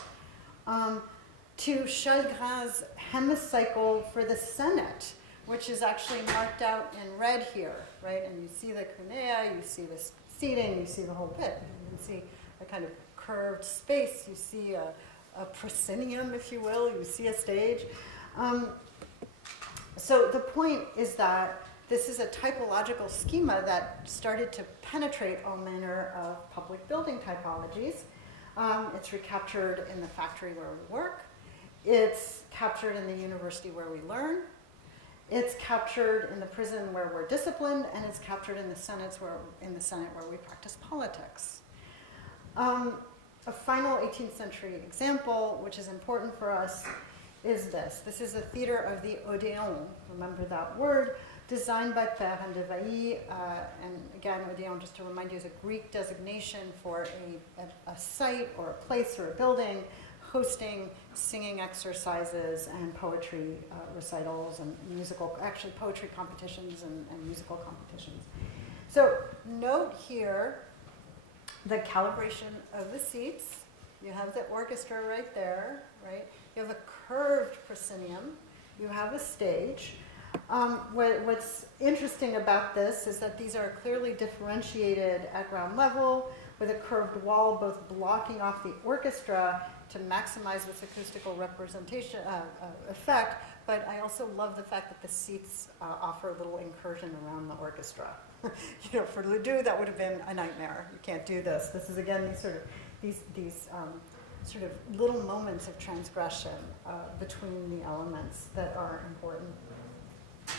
to Chalgrin's Hemicycle for the Senate, which is actually marked out in red here, right? And you see the cunea, you see the seating, you see the whole bit. You can see a kind of curved space. You see a proscenium, if you will. You see a stage. So the point is that this is a typological schema that started to penetrate all manner of public building typologies. It's recaptured in the factory where we work. It's captured in the university where we learn. It's captured in the prison where we're disciplined, and it's captured in the Senate where we practice politics. A final 18th century example, which is important for us, is this. This is a theater of the Odéon, remember that word, designed by Père and de Vailly. And again, Odéon, just to remind you, is a Greek designation for a site or a place or a building hosting singing exercises and poetry recitals and actually poetry competitions and musical competitions. So note here the calibration of the seats. You have the orchestra right there, right? You have a curved proscenium. You have a stage. What's interesting about this is that these are clearly differentiated at ground level with a curved wall, both blocking off the orchestra to maximize this acoustical representation effect, but I also love the fact that the seats offer a little incursion around the orchestra. For Ledoux, that would have been a nightmare. You can't do this. This is, again, these sort of little moments of transgression between the elements that are important.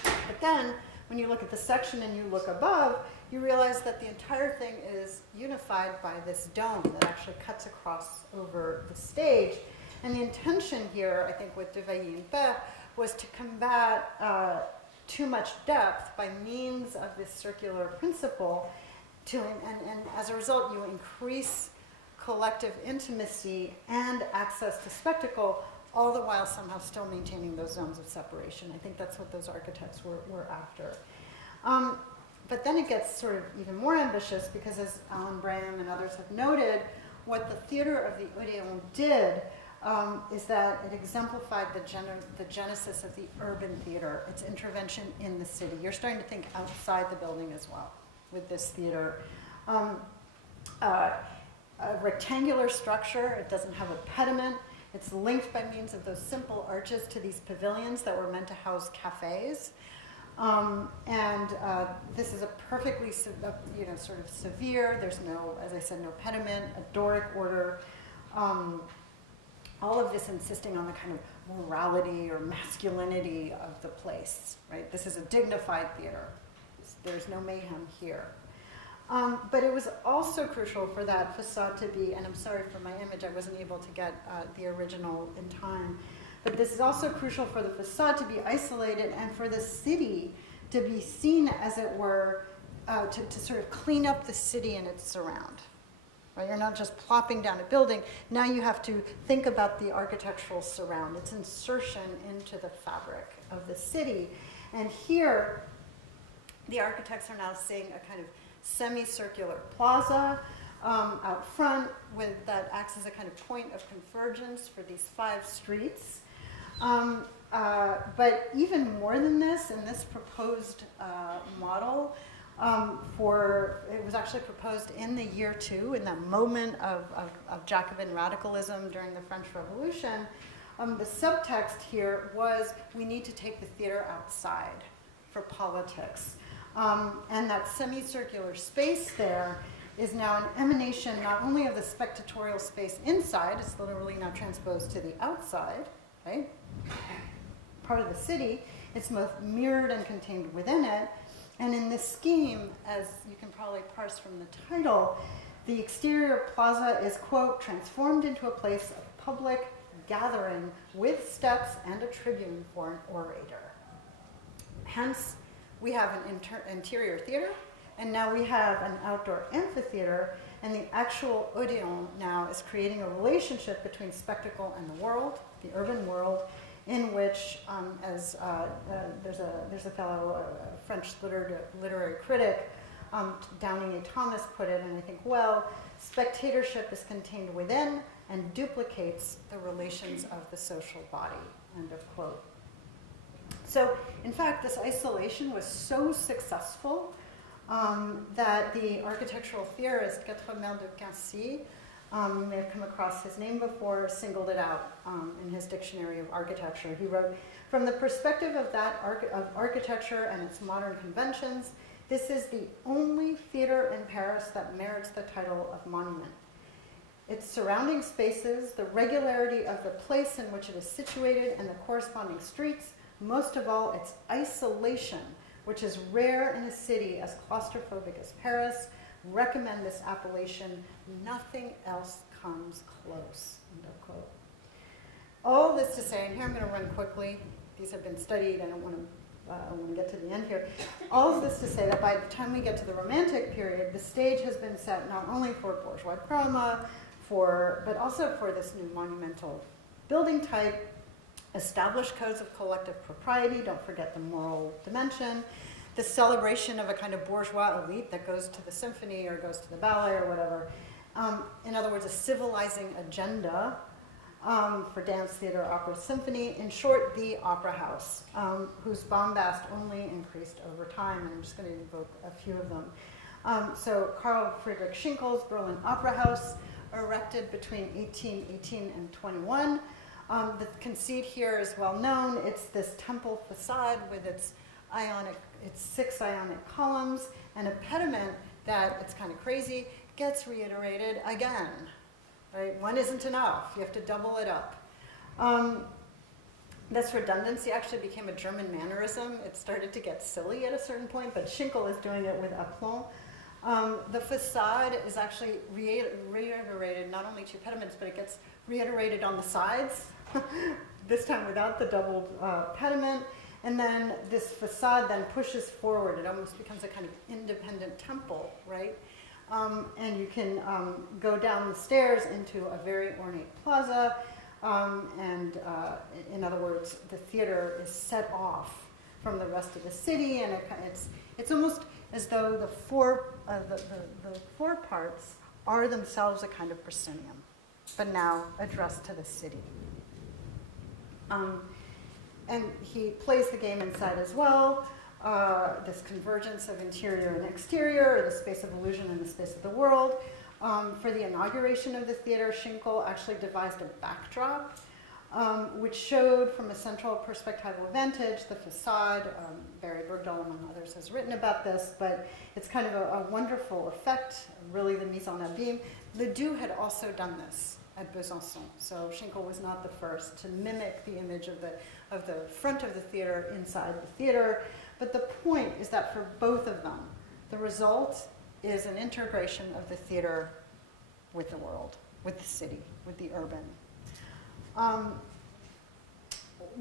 But then, when you look at the section and you look above, you realize that the entire thing is unified by this dome that actually cuts across over the stage. And the intention here, I think, with de Vailly and Père was to combat too much depth by means of this circular principle, and as a result, you increase collective intimacy and access to spectacle, all the while somehow still maintaining those zones of separation. I think that's what those architects were after. But then it gets sort of even more ambitious because, as Alan Braham and others have noted, what the theater of the Odeon did is that it exemplified the genesis of the urban theater, its intervention in the city. You're starting to think outside the building as well with this theater. A rectangular structure, it doesn't have a pediment. It's linked by means of those simple arches to these pavilions that were meant to house cafes. This is a perfectly, sort of severe, there's no, as I said, no pediment, a Doric order. All of this insisting on the kind of morality or masculinity of the place, right? This is a dignified theater. There's no mayhem here. But it was also crucial for that facade to be, and I'm sorry for my image, I wasn't able to get the original in time, but this is also crucial for the facade to be isolated and for the city to be seen, as it were, to sort of clean up the city and its surround. Right? You're not just plopping down a building. Now you have to think about the architectural surround, its insertion into the fabric of the city. And here, the architects are now seeing a kind of semicircular plaza out front that acts as a kind of point of convergence for these 5 streets. But even more than this, in this proposed model, it was actually proposed in the year 2, in that moment of Jacobin radicalism during the French Revolution. The subtext here was, we need to take the theater outside for politics. And that semicircular space there is now an emanation not only of the spectatorial space inside, it's literally now transposed to the outside, right? Part of the city, it's both mirrored and contained within it. And in this scheme, as you can probably parse from the title, the exterior plaza is, quote, transformed into a place of public gathering with steps and a tribune for an orator. Hence, we have an interior theater, and now we have an outdoor amphitheater, and the actual Odeon now is creating a relationship between spectacle and the world, the urban world, in which, there's a fellow French literary critic, Downing A. Thomas, put it, and I think, well, spectatorship is contained within and duplicates the relations of the social body, end of quote. So, in fact, this isolation was so successful that the architectural theorist Quatremer de Quincy, you may have come across his name before, singled it out in his Dictionary of Architecture. He wrote, from the perspective of architecture and its modern conventions, this is the only theater in Paris that merits the title of monument. Its surrounding spaces, the regularity of the place in which it is situated and the corresponding streets, most of all, its isolation, which is rare in a city as claustrophobic as Paris, recommend this appellation. Nothing else comes close, end of quote. All this to say, and here I'm going to run quickly. These have been studied. I want to get to the end here. All of this to say that by the time we get to the Romantic period, the stage has been set not only for bourgeois drama, but also for this new monumental building type, established codes of collective propriety, don't forget the moral dimension, the celebration of a kind of bourgeois elite that goes to the symphony or goes to the ballet or whatever. In other words, a civilizing agenda for dance, theater, opera, symphony. In short, the opera house, whose bombast only increased over time, and I'm just going to evoke a few of them. So Karl Friedrich Schinkel's Berlin Opera House, erected between 1818 and 21. The conceit here is well known. It's this temple facade with its 6 ionic columns and a pediment that, it's kind of crazy, gets reiterated again. Right? One isn't enough. You have to double it up. This redundancy actually became a German mannerism. It started to get silly at a certain point, but Schinkel is doing it with aplomb. The facade is actually reiterated, not only 2 pediments, but it gets reiterated on the sides, this time without the doubled pediment. And then this facade then pushes forward. It almost becomes a kind of independent temple, right? And you can go down the stairs into a very ornate plaza. In other words, the theater is set off from the rest of the city, and it's almost as though the four parts are themselves a kind of proscenium, but now addressed to the city. And he plays the game inside as well, this convergence of interior and exterior, the space of illusion and the space of the world. For the inauguration of the theater, Schinkel actually devised a backdrop, which showed from a central perspectival vantage the facade. Barry Bergdahl, among others, has written about this, but it's kind of a wonderful effect, really the mise en abîme. Ledoux had also done this at Besançon, so Schinkel was not the first to mimic the image of the front of the theater inside the theater. But the point is that for both of them, the result is an integration of the theater with the world, with the city, with the urban.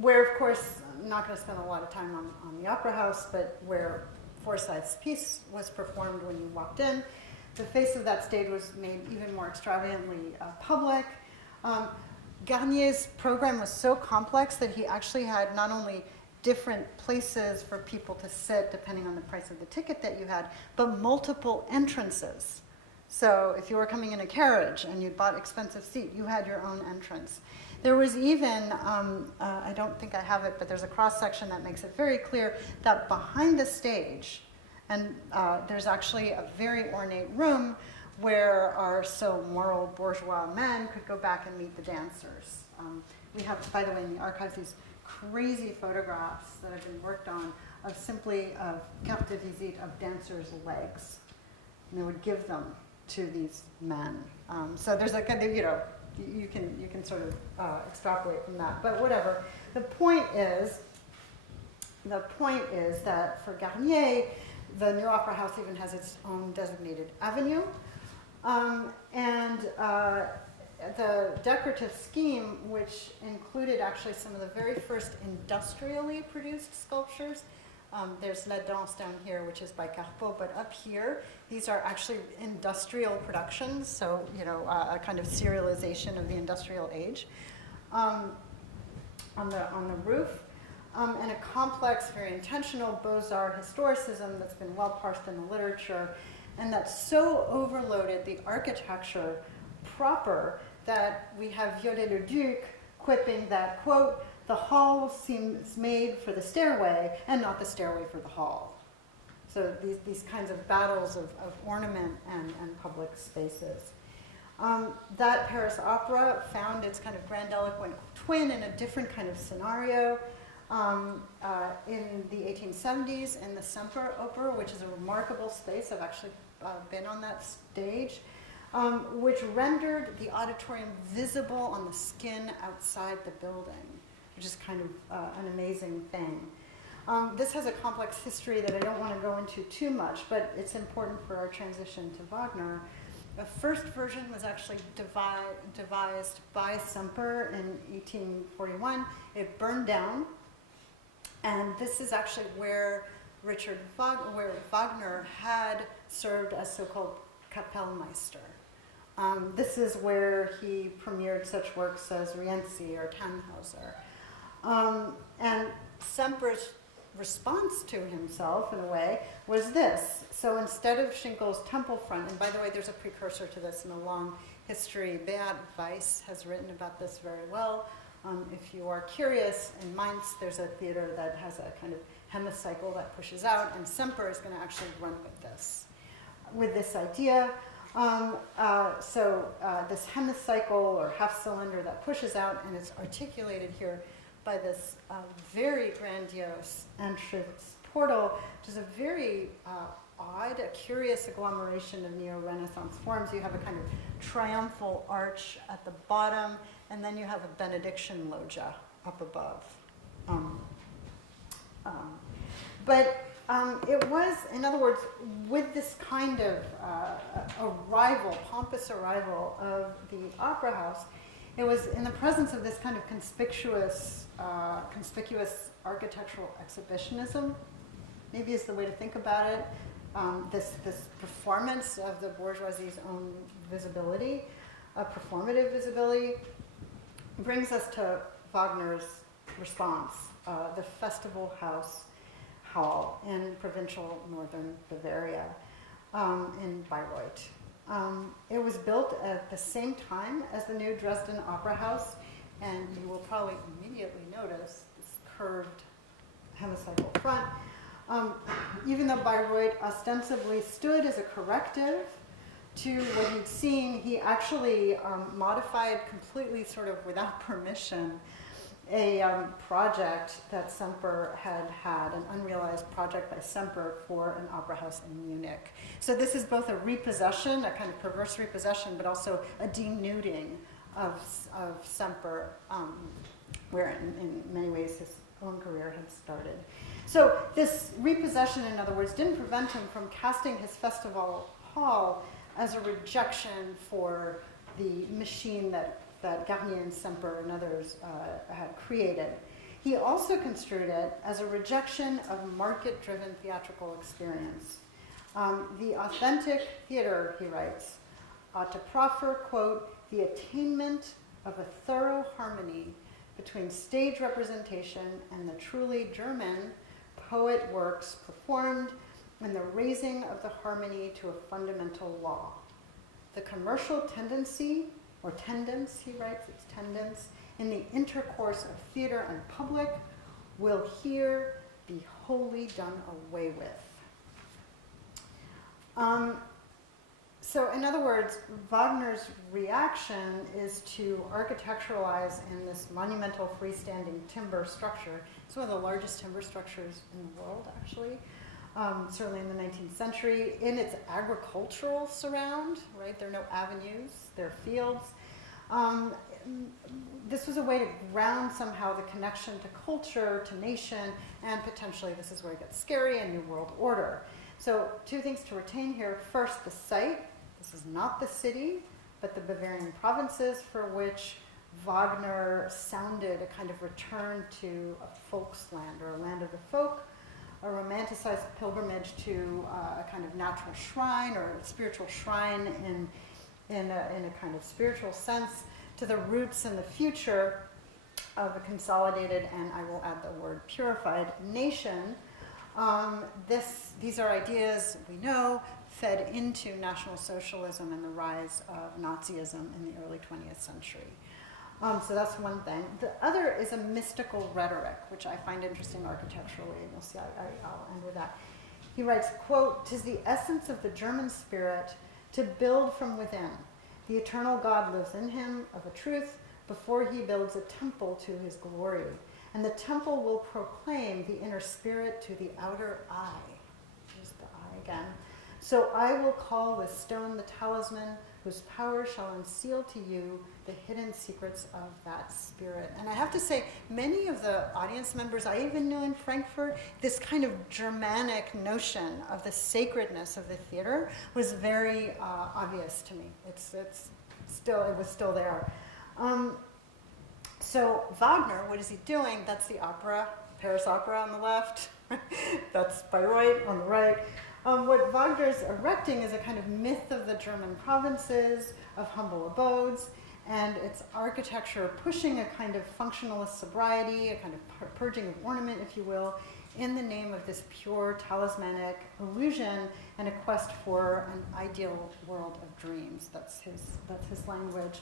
Where, of course, I'm not going to spend a lot of time on the Opera House, but where Forsyth's piece was performed when you walked in, the face of that stage was made even more extravagantly public. Garnier's program was so complex that he actually had not only different places for people to sit depending on the price of the ticket that you had, but multiple entrances. So if you were coming in a carriage and you bought expensive seat, you had your own entrance. There was even, I don't think I have it, but there's a cross-section that makes it very clear that behind the stage, and there's actually a very ornate room where our so moral bourgeois men could go back and meet the dancers. We have, by the way, in the archives, these crazy photographs that have been worked on of simply carte de visite of dancers' legs. And they would give them to these men. So there's a kind of, you can sort of extrapolate from that. But whatever. The point is that for Garnier, the new opera house even has its own designated avenue. The decorative scheme, which included actually some of the very first industrially produced sculptures. There's Ledoux down here, which is by Carpeaux, but up here, these are actually industrial productions, so a kind of serialization of the industrial age. On the roof, and a complex, very intentional Beaux-Arts historicism that's been well parsed in the literature, and that's so overloaded the architecture proper that we have Viollet-le-Duc quipping that, quote, "The hall seems made for the stairway and not the stairway for the hall." So these kinds of battles of ornament and public spaces. That Paris Opera found its kind of grandiloquent twin in a different kind of scenario in the 1870s in the Semper Opera, which is a remarkable space. I've actually been on that stage, which rendered the auditorium visible on the skin outside the building, which is kind of an amazing thing. This has a complex history that I don't want to go into too much, but it's important for our transition to Wagner. The first version was actually devised by Semper in 1841. It burned down, and this is actually where Wagner had served as so-called Kapellmeister. This is where he premiered such works as Rienzi or Tannhauser. And Semper's response to himself, in a way, was this. So instead of Schinkel's temple front, and by the way, there's a precursor to this in a long history. Beat Weiss has written about this very well. If you are curious, in Mainz, there's a theater that has a kind of hemicycle that pushes out, and Semper is going to actually run with this idea. This hemicycle or half cylinder that pushes out, and it's articulated here by this very grandiose entrance portal, which is a very odd, a curious agglomeration of neo-Renaissance forms. You have a kind of triumphal arch at the bottom, and then you have a benediction loggia up above. It was, in other words, with this kind of pompous arrival of the opera house, it was in the presence of this kind of conspicuous architectural exhibitionism, maybe is the way to think about it. This performance of the bourgeoisie's own visibility, performative visibility, brings us to Wagner's response, the Festival House Hall in provincial northern Bavaria, in Bayreuth. It was built at the same time as the new Dresden Opera House, and you will probably immediately notice this curved hemicycle front. Even though Bayreuth ostensibly stood as a corrective to what he'd seen, he actually modified completely, sort of without permission, a project that Semper had, an unrealized project by Semper for an opera house in Munich. So this is both a repossession, a kind of perverse repossession, but also a denuding of Semper, where in many ways his own career had started. So this repossession, in other words, didn't prevent him from casting his festival hall as a rejection for the machine that Garnier and Semper and others had created. He also construed it as a rejection of market-driven theatrical experience. The authentic theater, he writes, ought to proffer, quote, the attainment of a thorough harmony between stage representation and the truly German poet works performed, and the raising of the harmony to a fundamental law. The commercial tendency, or tendance, he writes, it's tendance, in the intercourse of theater and public will here be wholly done away with. So in other words, Wagner's reaction is to architecturalize in this monumental freestanding timber structure. It's one of the largest timber structures in the world, actually, certainly in the 19th century, in its agricultural surround, right? There are no avenues, there are fields. This was a way to ground somehow the connection to culture, to nation, and potentially this is where it gets scary, a new world order. So two things to retain here. First, the site. This is not the city, but the Bavarian provinces, for which Wagner sounded a kind of return to a folksland, or a land of the folk, a romanticized pilgrimage to a kind of natural shrine, or a spiritual shrine in a kind of spiritual sense, to the roots and the future of a consolidated, and I will add the word purified, nation. These are ideas we know fed into National Socialism and the rise of Nazism in the early 20th century. So that's one thing. The other is a mystical rhetoric, which I find interesting architecturally, and you'll see I'll end with that. He writes, quote, "'Tis the essence of the German spirit to build from within. The eternal God lives in him, of a truth, before he builds a temple to his glory. And the temple will proclaim the inner spirit to the outer eye." Here's the eye again. "So I will call with stone the talisman, whose power shall unseal to you the hidden secrets of that spirit." And I have to say, many of the audience members I even knew in Frankfurt, this kind of Germanic notion of the sacredness of the theater was very obvious to me. It was still there. So Wagner, what is he doing? That's the opera, Paris Opera on the left. That's Bayreuth on the right. What Wagner's erecting is a kind of myth of the German provinces, of humble abodes, and its architecture pushing a kind of functionalist sobriety, a kind of purging of ornament, if you will, in the name of this pure talismanic illusion and a quest for an ideal world of dreams. That's his language.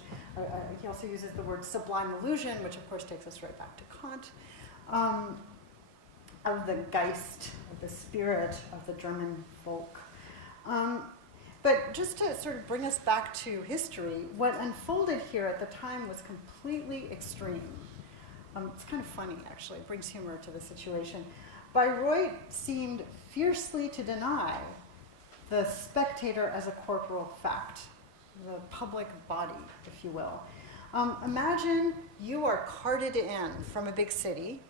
He also uses the word sublime illusion, which of course takes us right back to Kant, of the Geist, of the spirit of the German folk. But just to sort of bring us back to history, what unfolded here at the time was completely extreme. It's kind of funny, actually. It brings humor to the situation. Bayreuth seemed fiercely to deny the spectator as a corporal fact, the public body, if you will. Imagine you are carted in from a big city.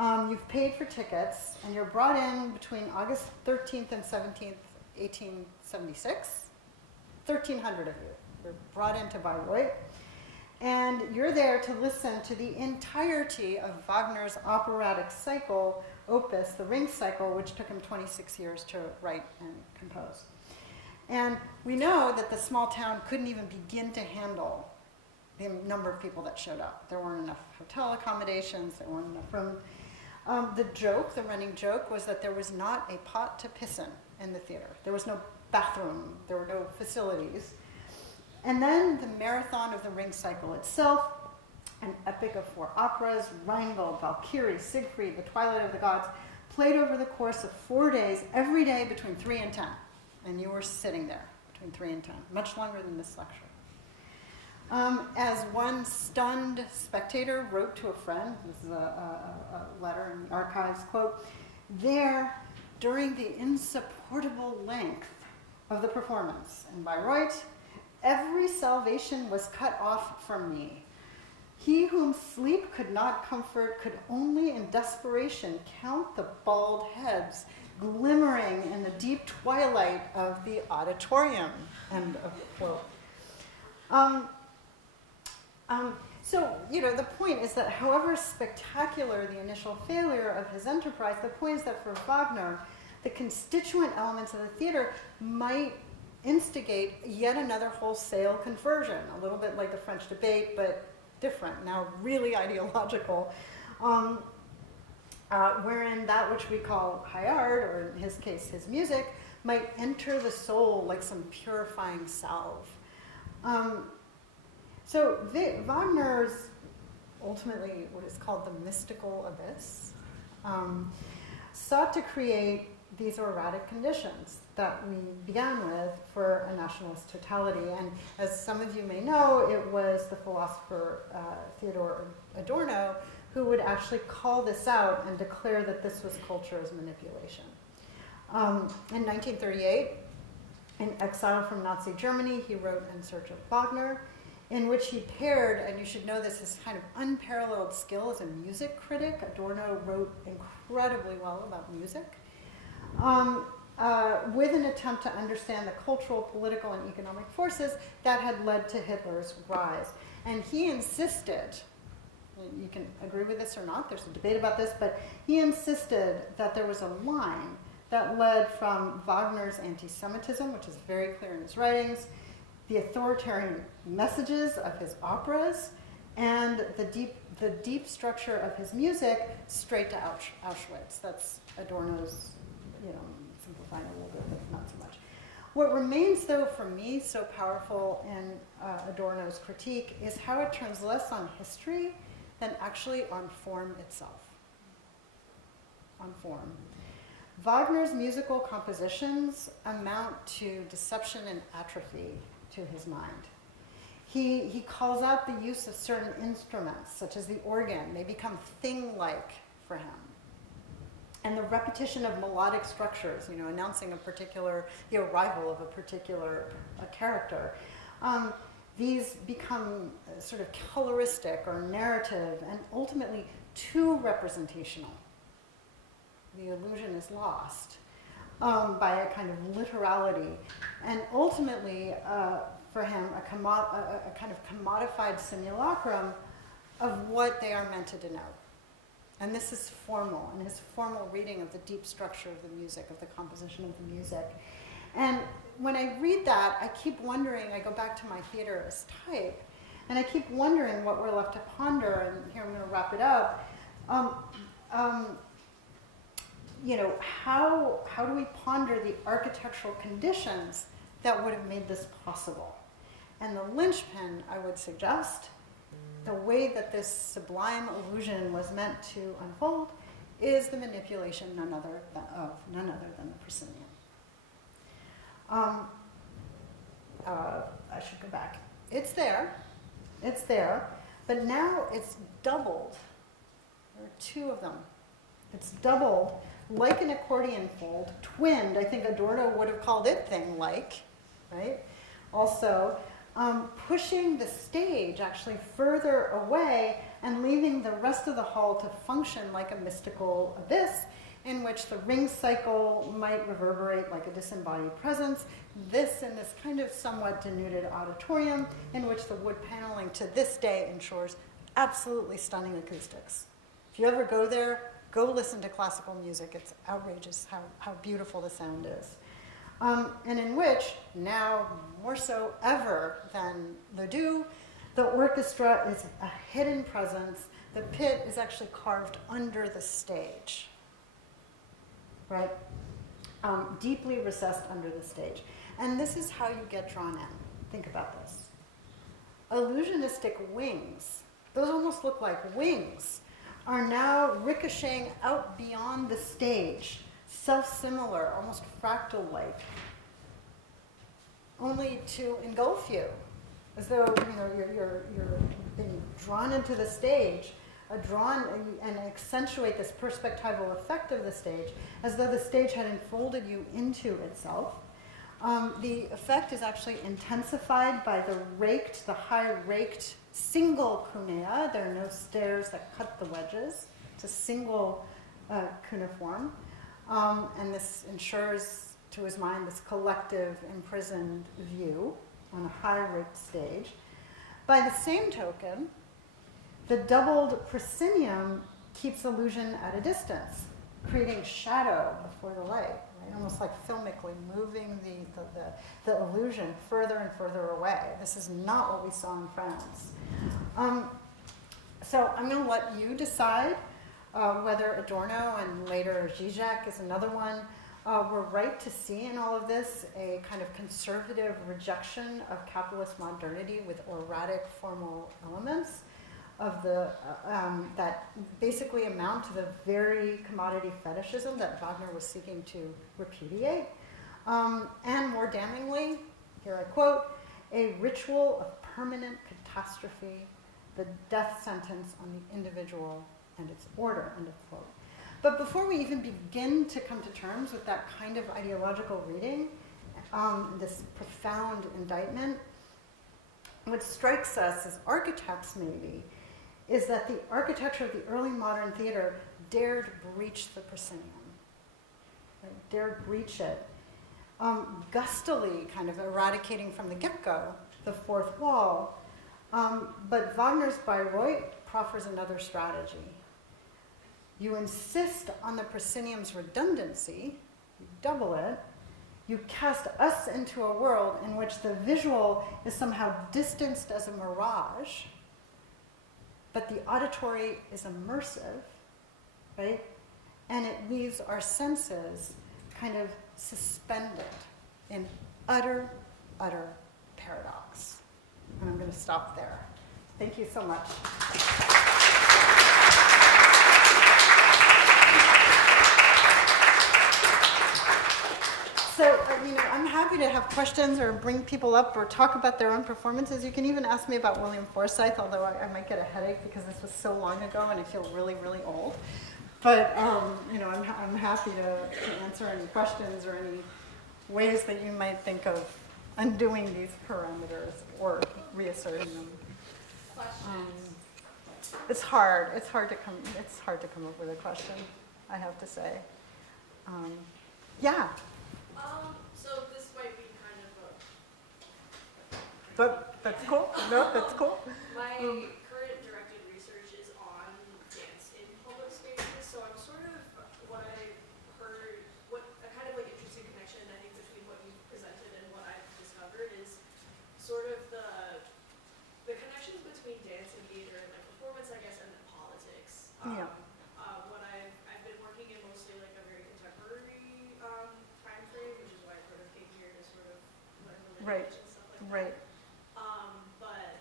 You've paid for tickets, and you're brought in between August 13th and 17th, 1876. 1,300 of you. You're brought into Bayreuth. And you're there to listen to the entirety of Wagner's operatic cycle, opus, the Ring Cycle, which took him 26 years to write and compose. And we know that the small town couldn't even begin to handle the number of people that showed up. There weren't enough hotel accommodations, there weren't enough room. The running joke, was that there was not a pot to piss in the theater. There was no bathroom, there were no facilities. And then the marathon of the Ring Cycle itself, an epic of 4 operas, Rheingold, Valkyrie, Siegfried, The Twilight of the Gods, played over the course of 4 days, every day between 3 and 10. And you were sitting there between 3 and 10, much longer than this lecture. As one stunned spectator wrote to a friend, this is a letter in the archives, quote, "There, during the insupportable length of the performance in Bayreuth, every salvation was cut off from me. He whom sleep could not comfort could only in desperation count the bald heads glimmering in the deep twilight of the auditorium." End of quote. So, the point is that however spectacular the initial failure of his enterprise, the point is that for Wagner, the constituent elements of the theater might instigate yet another wholesale conversion, a little bit like the French debate, but different, now really ideological, wherein that which we call high art, or in his case, his music, might enter the soul like some purifying salve. So Wagner's, ultimately what is called the mystical abyss, sought to create these erratic conditions that we began with for a nationalist totality. And as some of you may know, it was the philosopher Theodor Adorno who would actually call this out and declare that this was culture as manipulation. In 1938, in exile from Nazi Germany, he wrote In Search of Wagner, in which he paired, and you should know this, his kind of unparalleled skill as a music critic. Adorno wrote incredibly well about music, with an attempt to understand the cultural, political, and economic forces that had led to Hitler's rise. And he insisted, you can agree with this or not, there's a debate about this, but he insisted that there was a line that led from Wagner's anti-Semitism, which is very clear in his writings, the authoritarian messages of his operas, and the deep structure of his music straight to Auschwitz. That's Adorno's, simplifying a little bit, but not so much. What remains, though, for me, so powerful in Adorno's critique is how it turns less on history than actually on form itself. On form. Wagner's musical compositions amount to deception and atrophy to his mind. He calls out the use of certain instruments, such as the organ. They become thing-like for him. And the repetition of melodic structures, announcing the arrival of a particular character. These become sort of coloristic or narrative and ultimately too representational. The illusion is lost by a kind of literality. And ultimately, for him, a kind of commodified simulacrum of what they are meant to denote. And this is formal, and his formal reading of the deep structure of the music, of the composition of the music. And when I read that, I keep wondering, I go back to my theater as type, and I keep wondering what we're left to ponder, and here I'm going to wrap it up. You know, how do we ponder the architectural conditions that would have made this possible? And the linchpin, I would suggest, the way that this sublime illusion was meant to unfold, is the manipulation of none other than the proscenium. I should go back. It's there, but now it's doubled. There are two of them. It's doubled like an accordion fold, twinned. I think Adorno would have called it thing-like, right? Also, pushing the stage actually further away and leaving the rest of the hall to function like a mystical abyss in which the ring cycle might reverberate like a disembodied presence. This in this kind of somewhat denuded auditorium in which the wood paneling to this day ensures absolutely stunning acoustics. If you ever go there, go listen to classical music. It's outrageous how beautiful the sound is. And in which, now more so ever than Ledoux, the orchestra is a hidden presence. The pit is actually carved under the stage, right? Deeply recessed under the stage. And this is how you get drawn in. Think about this. Illusionistic wings, those almost look like wings, are now ricocheting out beyond the stage, self-similar, almost fractal-like, only to engulf you, as though you're being drawn into the stage, and accentuate this perspectival effect of the stage, as though the stage had enfolded you into itself. The effect is actually intensified by the high-raked single cunea. There are no stairs that cut the wedges. It's a single cuneiform. And this ensures, to his mind, this collective imprisoned view on a high-raked stage. By the same token, the doubled proscenium keeps illusion at a distance, creating shadow before the light, right? Almost like filmically moving the illusion further and further away. This is not what we saw in France. So I'm going to let you decide whether Adorno and later Zizek is another one were right to see in all of this a kind of conservative rejection of capitalist modernity with erratic formal elements of that basically amount to the very commodity fetishism that Wagner was seeking to repudiate. And more damningly, here I quote, a ritual of permanent catastrophe, the death sentence on the individual and its order, end of quote. But before we even begin to come to terms with that kind of ideological reading, this profound indictment, what strikes us as architects maybe is that the architecture of the early modern theater dared breach the proscenium, right? Dared breach it, gustily kind of eradicating from the get-go the fourth wall. But Wagner's Bayreuth proffers another strategy. You insist on the proscenium's redundancy, you double it, you cast us into a world in which the visual is somehow distanced as a mirage, but the auditory is immersive, right? And it leaves our senses kind of suspended in utter paradox. And I'm going to stop there. Thank you so much. So, I'm happy to have questions or bring people up or talk about their own performances. You can even ask me about William Forsythe, although I might get a headache because this was so long ago and I feel really, really old. But, I'm happy to answer any questions or any ways that you might think of undoing these parameters or reasserting them. It's hard to come up with a question, I have to say. Yeah. So this might be kind of a... But that's cool. No, that's cool. My current directed research is on dance in public spaces. Right. and stuff like Right. that. But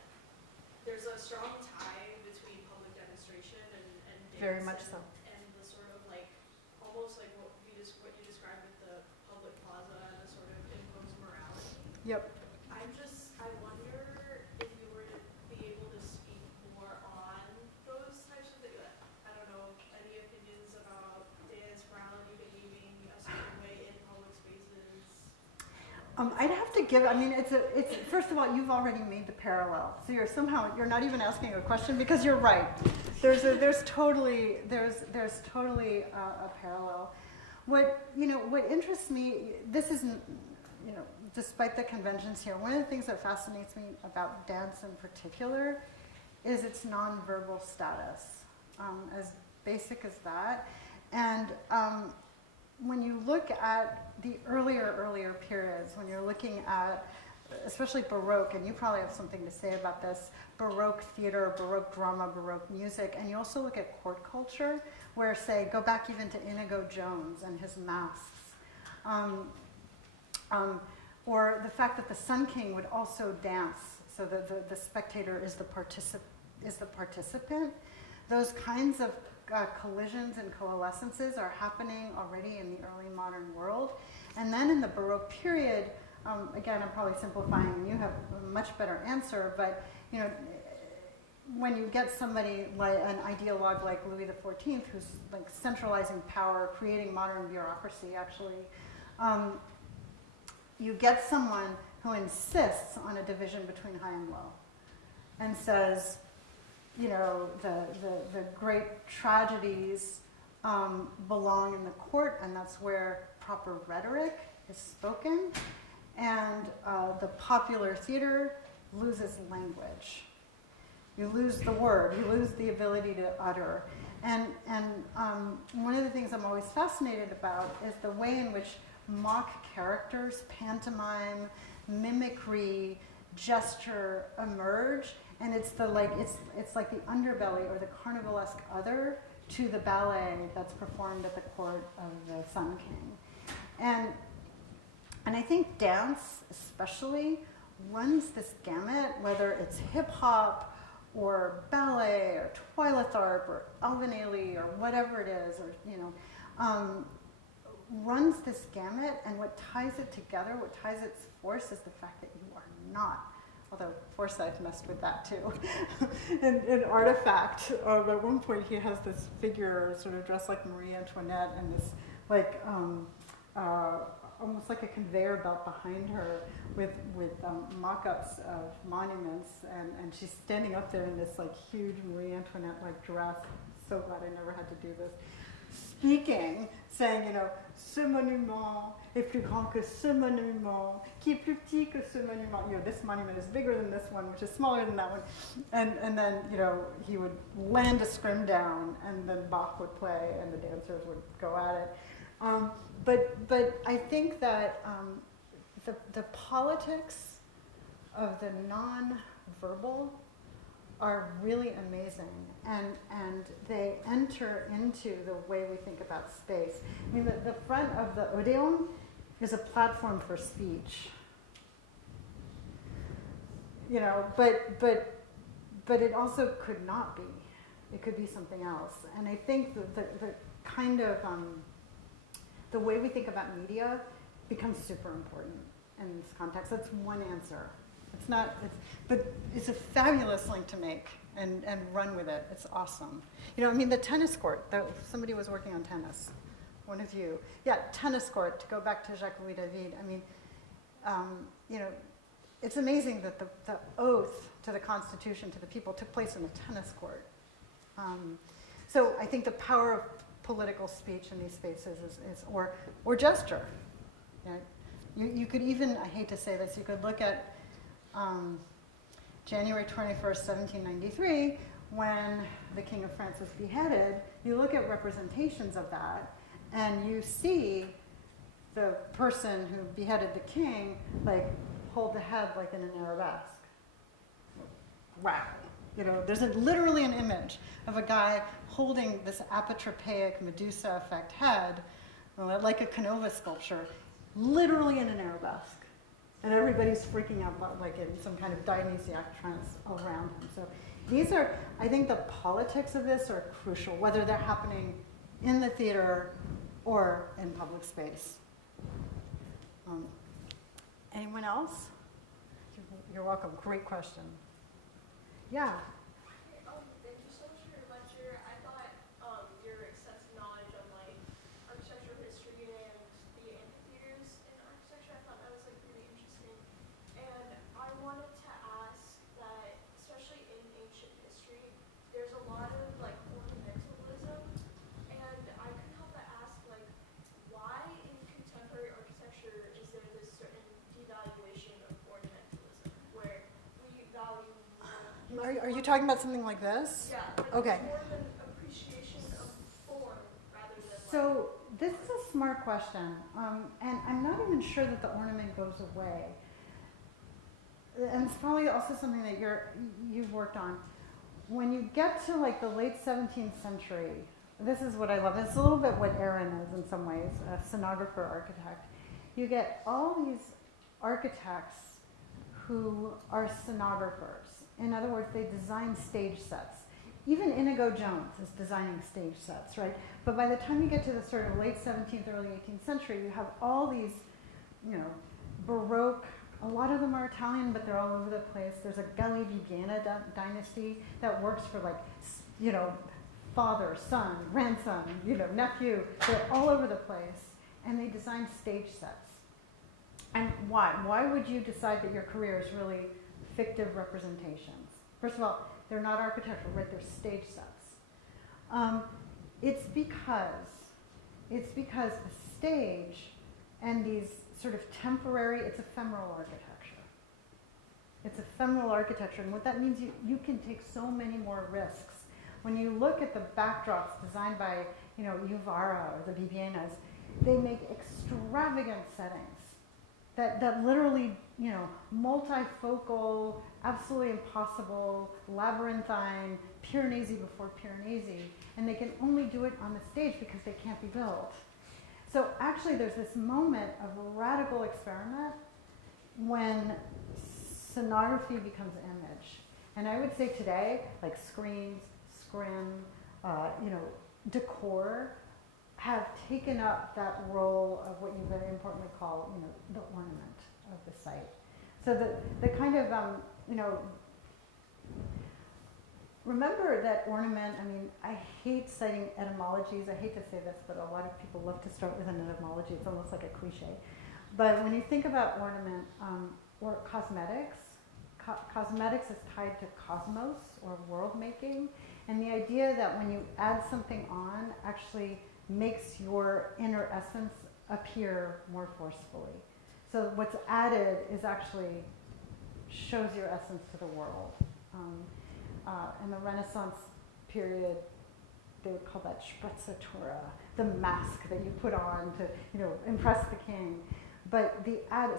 there's a strong tie between public demonstration and dance Very much so. and the sort of like, almost like what you described with the public plaza and the sort of imposed morality. Yep. I wonder if you were to be able to speak more on those types of things. I don't know, any opinions about dance morality behaving a certain way in public spaces? I'd have to give. I mean, it's first of all, you've already made the parallel. So you're not even asking a question because you're right. There's totally a parallel. What interests me. This isn't, despite the conventions here, one of the things that fascinates me about dance in particular is its nonverbal status, as basic as that. And when you look at the earlier periods, when you're looking at, especially Baroque, and you probably have something to say about this, Baroque theater, Baroque drama, Baroque music, and you also look at court culture, where, say, go back even to Inigo Jones and his masks. Or the fact that the Sun King would also dance, so the spectator is the participant. Those kinds of collisions and coalescences are happening already in the early modern world. And then in the Baroque period, again, I'm probably simplifying and you have a much better answer, but when you get somebody like an ideologue like Louis XIV, who's like centralizing power, creating modern bureaucracy actually, you get someone who insists on a division between high and low and says, the great tragedies belong in the court, and that's where proper rhetoric is spoken, and the popular theater loses language. You lose the word, you lose the ability to utter. And one of the things I'm always fascinated about is the way in which mock characters, pantomime, mimicry, gesture emerge, and it's like the underbelly or the carnivalesque other to the ballet that's performed at the court of the Sun King. And I think dance especially runs this gamut, whether it's hip hop or ballet or Twylatharp or Alvin Ailey or whatever it is, or runs this gamut, and what ties it together, what ties its force is the fact that you are not, although Forsyth messed with that too. in Artifact, at one point he has this figure sort of dressed like Marie Antoinette and this like almost like a conveyor belt behind her with mock-ups of monuments, and she's standing up there in this like huge Marie Antoinette like dress. So glad I never had to do this. Speaking, saying, ce monument est plus grand que ce monument, qui est plus petit que ce monument. This monument is bigger than this one, which is smaller than that one. And then, he would land a scrim down, and then Bach would play, and the dancers would go at it. But I think that the politics of the non-verbal are really amazing, and they enter into the way we think about space. I mean, the front of the Odeon is a platform for speech, but it also could not be. It could be something else. And I think the kind of the way we think about media becomes super important in this context. That's one answer. But it's a fabulous link to make and run with it. It's awesome. The tennis court, somebody was working on tennis, one of you. Yeah, tennis court, to go back to Jacques-Louis David. It's amazing that the oath to the Constitution, to the people, took place in a tennis court. So I think the power of political speech in these spaces is or gesture. You could even, I hate to say this, you could look at January 21st, 1793, when the King of France was beheaded. You look at representations of that, and you see the person who beheaded the king, hold the head like in an arabesque. Wow. There's literally an image of a guy holding this apotropaic Medusa effect head, like a Canova sculpture, literally in an arabesque. And everybody's freaking out, about, like in some kind of Dionysiac trance around him. So these are, I think the politics of this are crucial, whether they're happening in the theater or in public space. Anyone else? You're welcome. Great question. Yeah. Thank you so much for your lecture. I thought your extensive knowledge on like architectural history and the amphitheaters in architecture, I thought that was like really interesting. And I wanted to ask that, especially in ancient history, there's a lot of like ornamentalism, and I couldn't help but ask like, why in contemporary architecture is there this certain devaluation of ornamentalism, where we value more? Are you talking about something like this? Yeah, like Okay. more of an appreciation of form rather than So this is a smart question, and I'm not even sure that the ornament goes away. And it's probably also something that you've worked on. When you get to like the late 17th century, this is what I love. It's a little bit what Aaron is in some ways, a scenographer architect. You get all these architects who are scenographers. In other words, they design stage sets. Even Inigo Jones is designing stage sets, right? But by the time you get to the sort of late 17th, early 18th century, you have all these, Baroque, a lot of them are Italian, but they're all over the place. There's a Galli-Vigana dynasty that works for father, son, grandson, nephew. They're all over the place, and they design stage sets. And why? Why would you decide that your career is really fictive representations? First of all, they're not architectural, right? They're stage sets. It's because the stage and these sort of temporary, it's ephemeral architecture. It's ephemeral architecture, and what that means, you can take so many more risks. When you look at the backdrops designed by, Uvara or the Bibienas, they make extravagant settings that literally, multifocal, absolutely impossible, labyrinthine, Piranesi before Piranesi, and they can only do it on the stage because they can't be built. So actually there's this moment of radical experiment when scenography becomes image. And I would say today, like screens, scrim, decor, have taken up that role of what you very importantly call, the ornament of the site. So the kind of, remember that ornament, I hate citing etymologies. I hate to say this, but a lot of people love to start with an etymology. It's almost like a cliche. But when you think about ornament or cosmetics, cosmetics is tied to cosmos or world making. And the idea that when you add something on, actually makes your inner essence appear more forcefully. So what's added is actually shows your essence to the world. In the Renaissance period, they would call that sprezzatura, the mask that you put on to, impress the king. But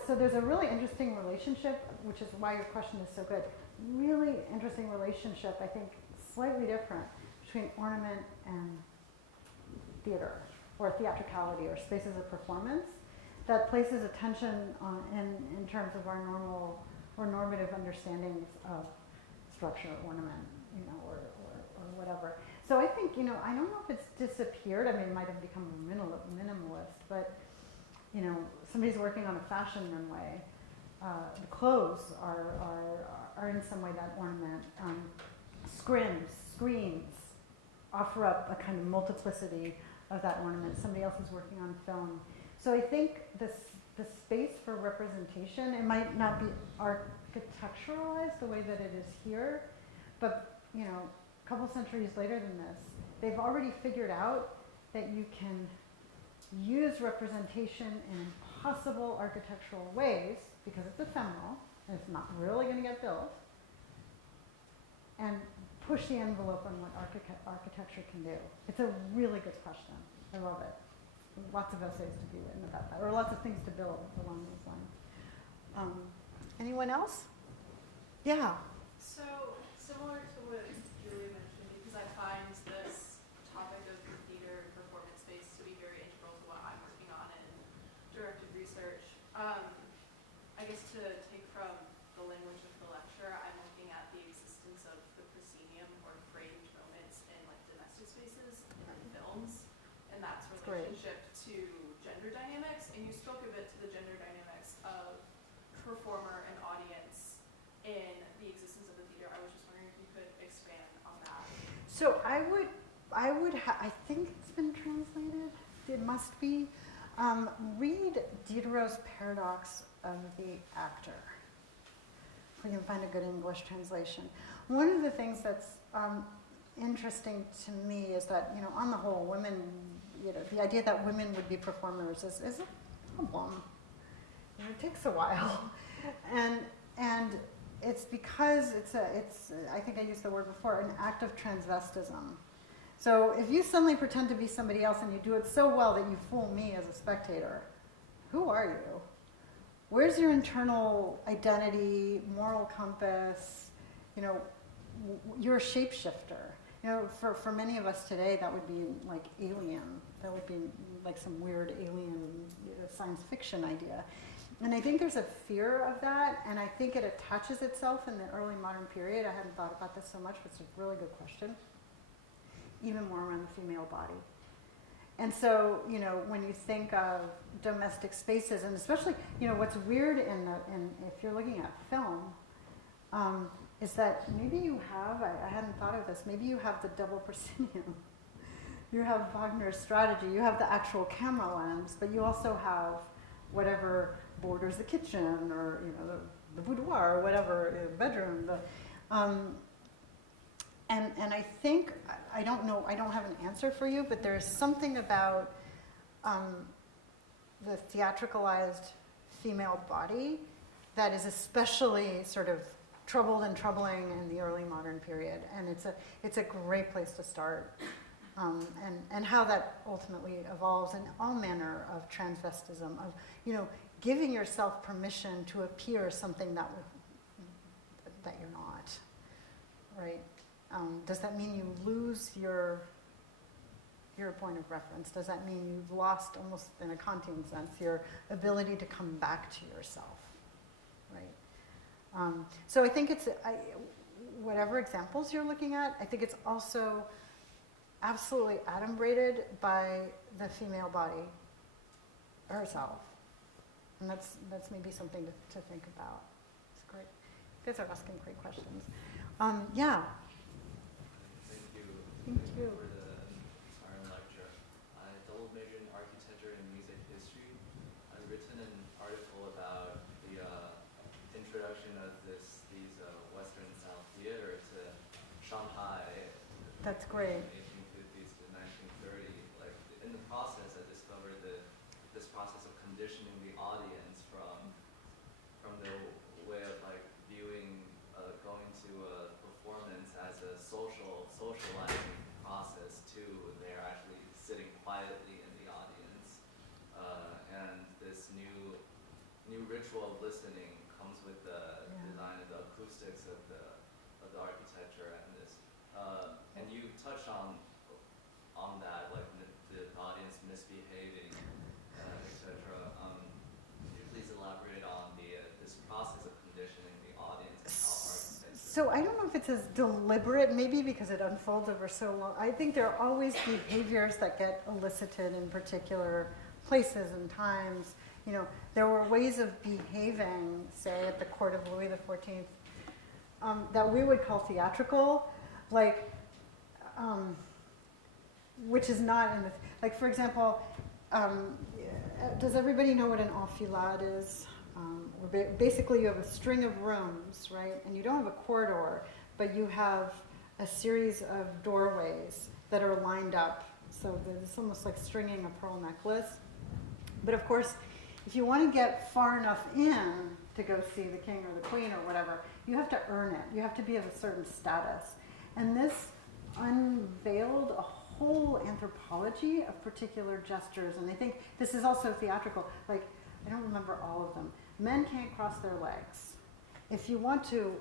so there's a really interesting relationship, which is why your question is so good. Really interesting relationship, I think, slightly different between ornament and theater or theatricality or spaces of performance that places attention in terms of our normal or normative understandings of structure, ornament, or whatever. So I think, I don't know if it's disappeared. It might have become minimalist, but, somebody's working on a fashion runway. The clothes are in some way that ornament. Scrims, screens offer up a kind of multiplicity of that ornament. Somebody else is working on film. So I think the space for representation, it might not be architecturalized the way that it is here, but a couple centuries later than this, they've already figured out that you can use representation in impossible architectural ways because it's ephemeral and it's not really going to get built, and push the envelope on what architecture can do. It's a really good question. I love it. Lots of essays to be written about that, or lots of things to build along those lines. Anyone else? Yeah. So, similar to what Julie mentioned, because I find this topic of the theater and performance space to be very integral to what I'm working on in directed research. I guess to spaces in films, and that's great. relationship to gender dynamics. And you spoke a bit to the gender dynamics of performer and audience in the existence of the theater. I was just wondering if you could expand on that. So I think it's been translated. It must be. Read Diderot's Paradox of the Actor. If we can find a good English translation. One of the things that's interesting to me is that, on the whole, women, the idea that women would be performers is a problem. It takes a while, and it's because it's I think I used the word before, an act of transvestism. So if you suddenly pretend to be somebody else and you do it so well that you fool me as a spectator, who are you? Where's your internal identity, moral compass? You're a shapeshifter. For many of us today, that would be like alien. That would be like some weird alien science fiction idea. And I think there's a fear of that, and I think it attaches itself in the early modern period. I hadn't thought about this so much, but it's a really good question. Even more around the female body. And so, when you think of domestic spaces, and especially, what's weird if you're looking at film, is that maybe you have, I hadn't thought of this, maybe you have the double proscenium. You have Wagner's strategy, you have the actual camera lens, but you also have whatever borders the kitchen, or, the boudoir, or whatever, bedroom, and I think, I don't know, I don't have an answer for you, but there's something about the theatricalized female body that is especially sort of troubled and troubling in the early modern period, and it's a great place to start, and how that ultimately evolves in all manner of transvestism, of giving yourself permission to appear something that you're not, right? Does that mean you lose your point of reference? Does that mean you've lost, almost in a Kantian sense, your ability to come back to yourself, right? So I think whatever examples you're looking at, I think it's also absolutely adumbrated by the female body herself. And that's maybe something to think about. It's great. You guys are asking great questions. Yeah. Thank you. For the inspiring lecture. I double majored in architecture and music history. I've written an article about the introduction of these Western style theater to Shanghai. That's great. 1850s to 1930. Like in the process, I discovered this process of conditioning the audience from the way of like viewing, going to a performance as a socializing process to they're actually sitting quietly in the audience, and this new ritual of listening comes with the design of the acoustics of the architecture and this, and you touched on that, like the audience misbehaving, etc. Could you please elaborate on this process of conditioning the audience and how architecture? So I don't know if it's as deliberate, maybe because it unfolds over so long. I think there are always behaviors that get elicited in particular places and times. There were ways of behaving, say, at the court of Louis XIV, that we would call theatrical, like, which is not in the, like, for example, does everybody know what an enfilade is? Basically, you have a string of rooms, right? And you don't have a corridor, but you have a series of doorways that are lined up. So it's almost like stringing a pearl necklace. But of course, if you want to get far enough in to go see the king or the queen or whatever, you have to earn it. You have to be of a certain status. And this unveiled a whole anthropology of particular gestures. And I think this is also theatrical. Like, I don't remember all of them. Men can't cross their legs. If you want to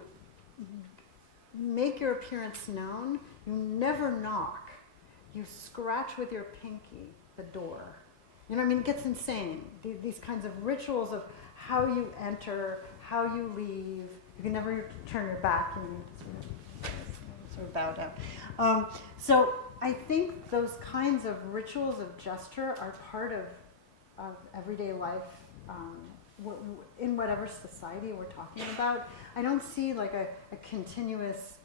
make your appearance known, you never knock. You scratch with your pinky the door. You know what I mean? It gets insane. These kinds of rituals of how you enter, how you leave. You can never turn your back. You know, sort of bow down. So I think those kinds of rituals of gesture are part of everyday life in whatever society we're talking about. I don't see like a continuous,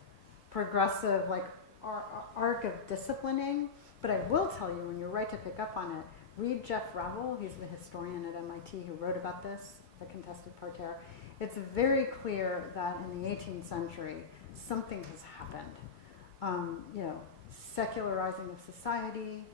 progressive like arc of disciplining, but I will tell you, when you're right to pick up on it, read Jeff Ravel. He's the historian at MIT who wrote about this, the contested parterre. It's very clear that in the 18th century, something has happened. Secularizing of society,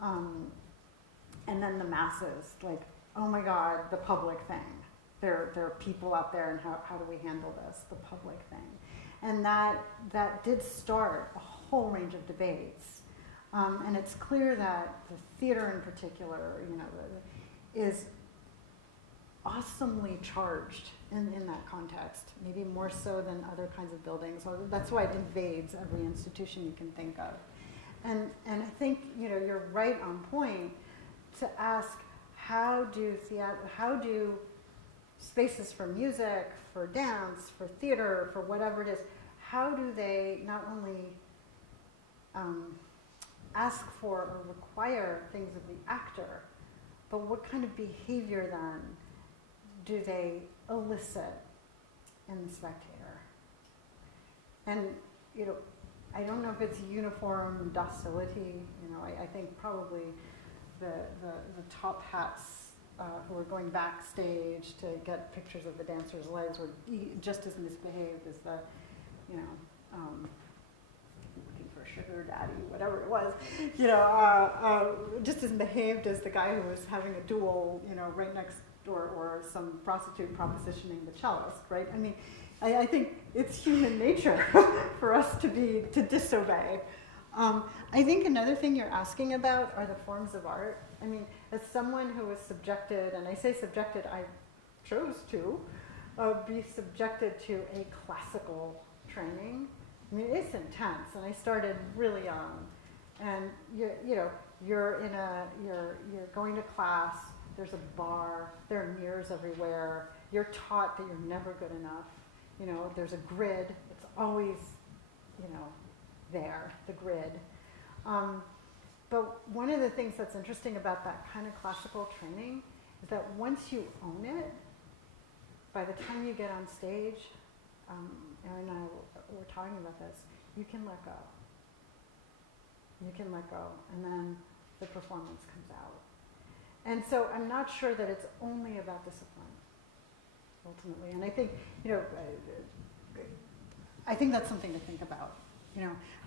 and then the masses, like, oh my God, the public thing. There are people out there, and how do we handle this, the public thing? And that did start a whole range of debates. And it's clear that the theater in particular, is awesomely charged in that context, maybe more so than other kinds of buildings. So that's why it invades every institution you can think of. And I think you're right on point to ask, how do spaces for music, for dance, for theater, for whatever it is, how do they not only ask for or require things of the actor, but what kind of behavior then do they elicit in the spectator? And I don't know if it's uniform docility. I think probably the top hats who are going backstage to get pictures of the dancers' legs were just as misbehaved as the, looking for a sugar daddy, whatever it was, just as behaved as the guy who was having a duel, right next door, or some prostitute propositioning the cellist, right? I mean, I think it's human nature for us to disobey. I think another thing you're asking about are the forms of art. I mean, as someone who was subjected, and I say subjected, I chose to be subjected to a classical training. I mean, it's intense, and I started really young. And you're going to class. There's a bar. There are mirrors everywhere. You're taught that you're never good enough. There's a grid. It's always, there, the grid. But one of the things that's interesting about that kind of classical training is that once you own it, by the time you get on stage, Erin and I were talking about this, you can let go. You can let go, and then the performance comes out. And so I'm not sure that it's only about discipline, ultimately. And I think, I think that's something to think about.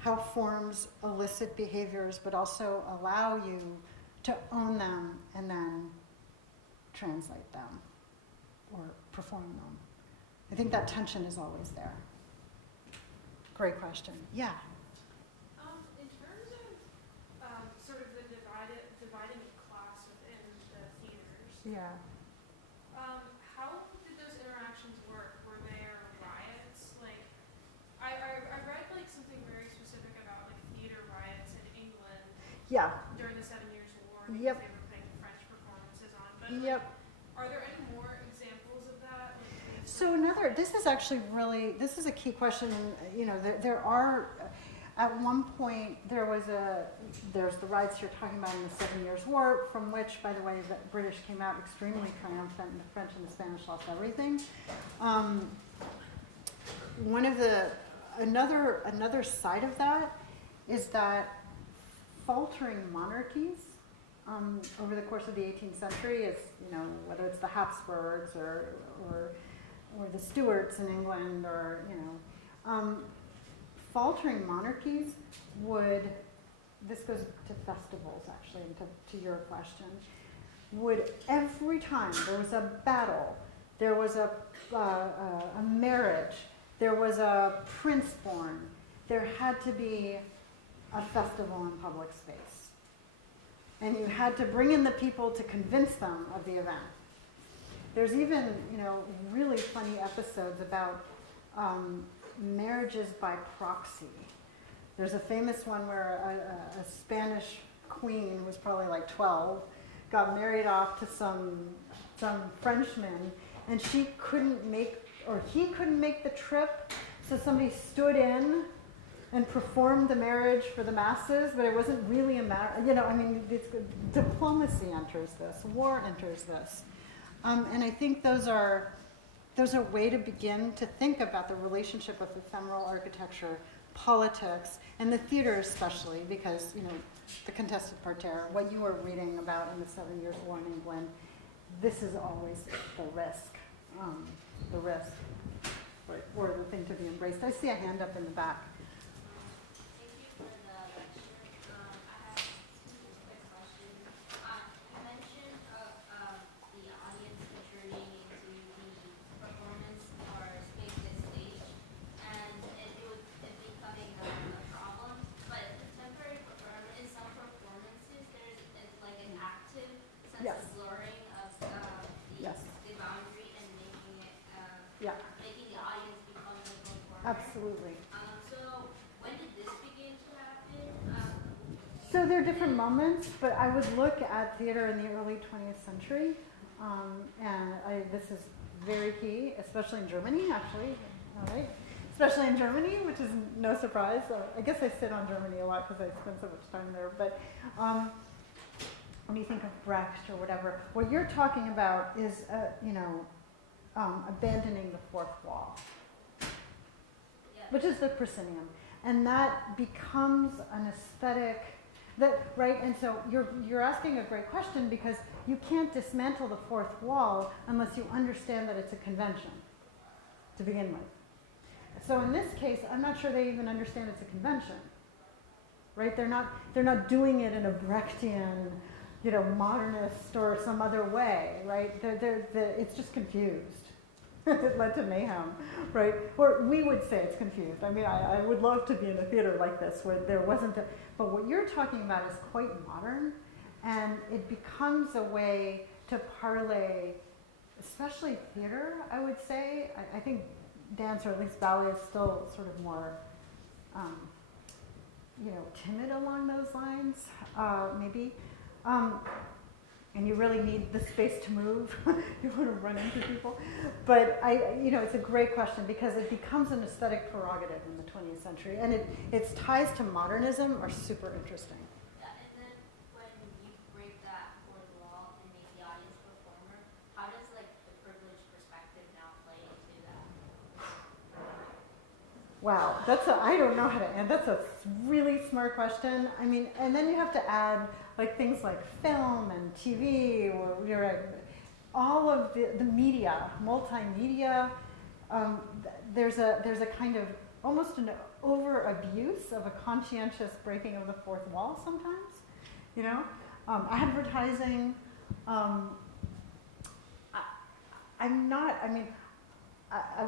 How forms elicit behaviors, but also allow you to own them and then translate them or perform them. I think that tension is always there. Great question. Yeah. In terms of sort of the dividing of class within the theaters, Yeah. how did those interactions work? Were there riots? Like, I read like something very specific about like theater riots in England Yeah. during the 7 Years' War because Yep. they were putting French performances on. But Yep. are there any more examples of that? Like, So this is actually really, this is a key question. And, there are, at one point, there's the riots you're talking about in the 7 Years' War, from which, by the way, the British came out extremely triumphant, and the French and the Spanish lost everything. Another side of that is that faltering monarchies over the course of the 18th century, is whether it's the Habsburgs or the Stuarts in England, or faltering monarchies would, this goes to festivals actually, and to your question, would every time there was a battle, there was a marriage, there was a prince born, there had to be a festival in public space. And you had to bring in the people to convince them of the event. There's even, really funny episodes about marriages by proxy. There's a famous one where a Spanish queen, who was probably like 12, got married off to some Frenchman, and he couldn't make the trip, so somebody stood in and performed the marriage for the masses, but it wasn't really a marriage. You know, I mean, diplomacy enters this, war enters this. And I think those are a way to begin to think about the relationship of ephemeral architecture, politics, and the theater especially, because, you know, the contested parterre, what you were reading about in the 7 Years' War in England, this is always the risk, right, or the thing to be embraced. I see a hand up in the back. Thank you for the lecture. I have two quick questions. You mentioned the audience journeying into the performance or space and stage, and it becoming a problem. But contemporary performance, in some performances, there's like an active sense Yes. of blurring of Yes. the boundary and making it Yeah, making the audience become the performer. absolutely. So when did this begin to happen? So there are different moments, but I would look at theater in the early 20th century, this is very key, especially in Germany, actually, all right? Especially in Germany, which is no surprise. I guess I sit on Germany a lot because I spend so much time there, but when you think of Brecht or whatever, what you're talking about is, abandoning the fourth wall, which is the proscenium. And that becomes an aesthetic, right? And so you're asking a great question because you can't dismantle the fourth wall unless you understand that it's a convention to begin with. So in this case, I'm not sure they even understand it's a convention, right? They're not doing it in a Brechtian, modernist or some other way, right? It's just confused. It led to mayhem, right? Or we would say it's confused. I mean, I would love to be in a theater like this where there wasn't but what you're talking about is quite modern, and it becomes a way to parlay, especially theater, I would say. I think dance, or at least ballet, is still sort of more, timid along those lines, maybe. And you really need the space to move. You want to run into people. But it's a great question because it becomes an aesthetic prerogative in the 20th century, and its ties to modernism are super interesting. And then when you break that fourth wall and make the audience performer, how does the privileged perspective now play into that? Wow, I don't know how to answer. That's a really smart question. I mean, and then you have to add things like film and TV, or all of the media, multimedia. There's a kind of almost an over abuse of a conscientious breaking of the fourth wall sometimes. Advertising. I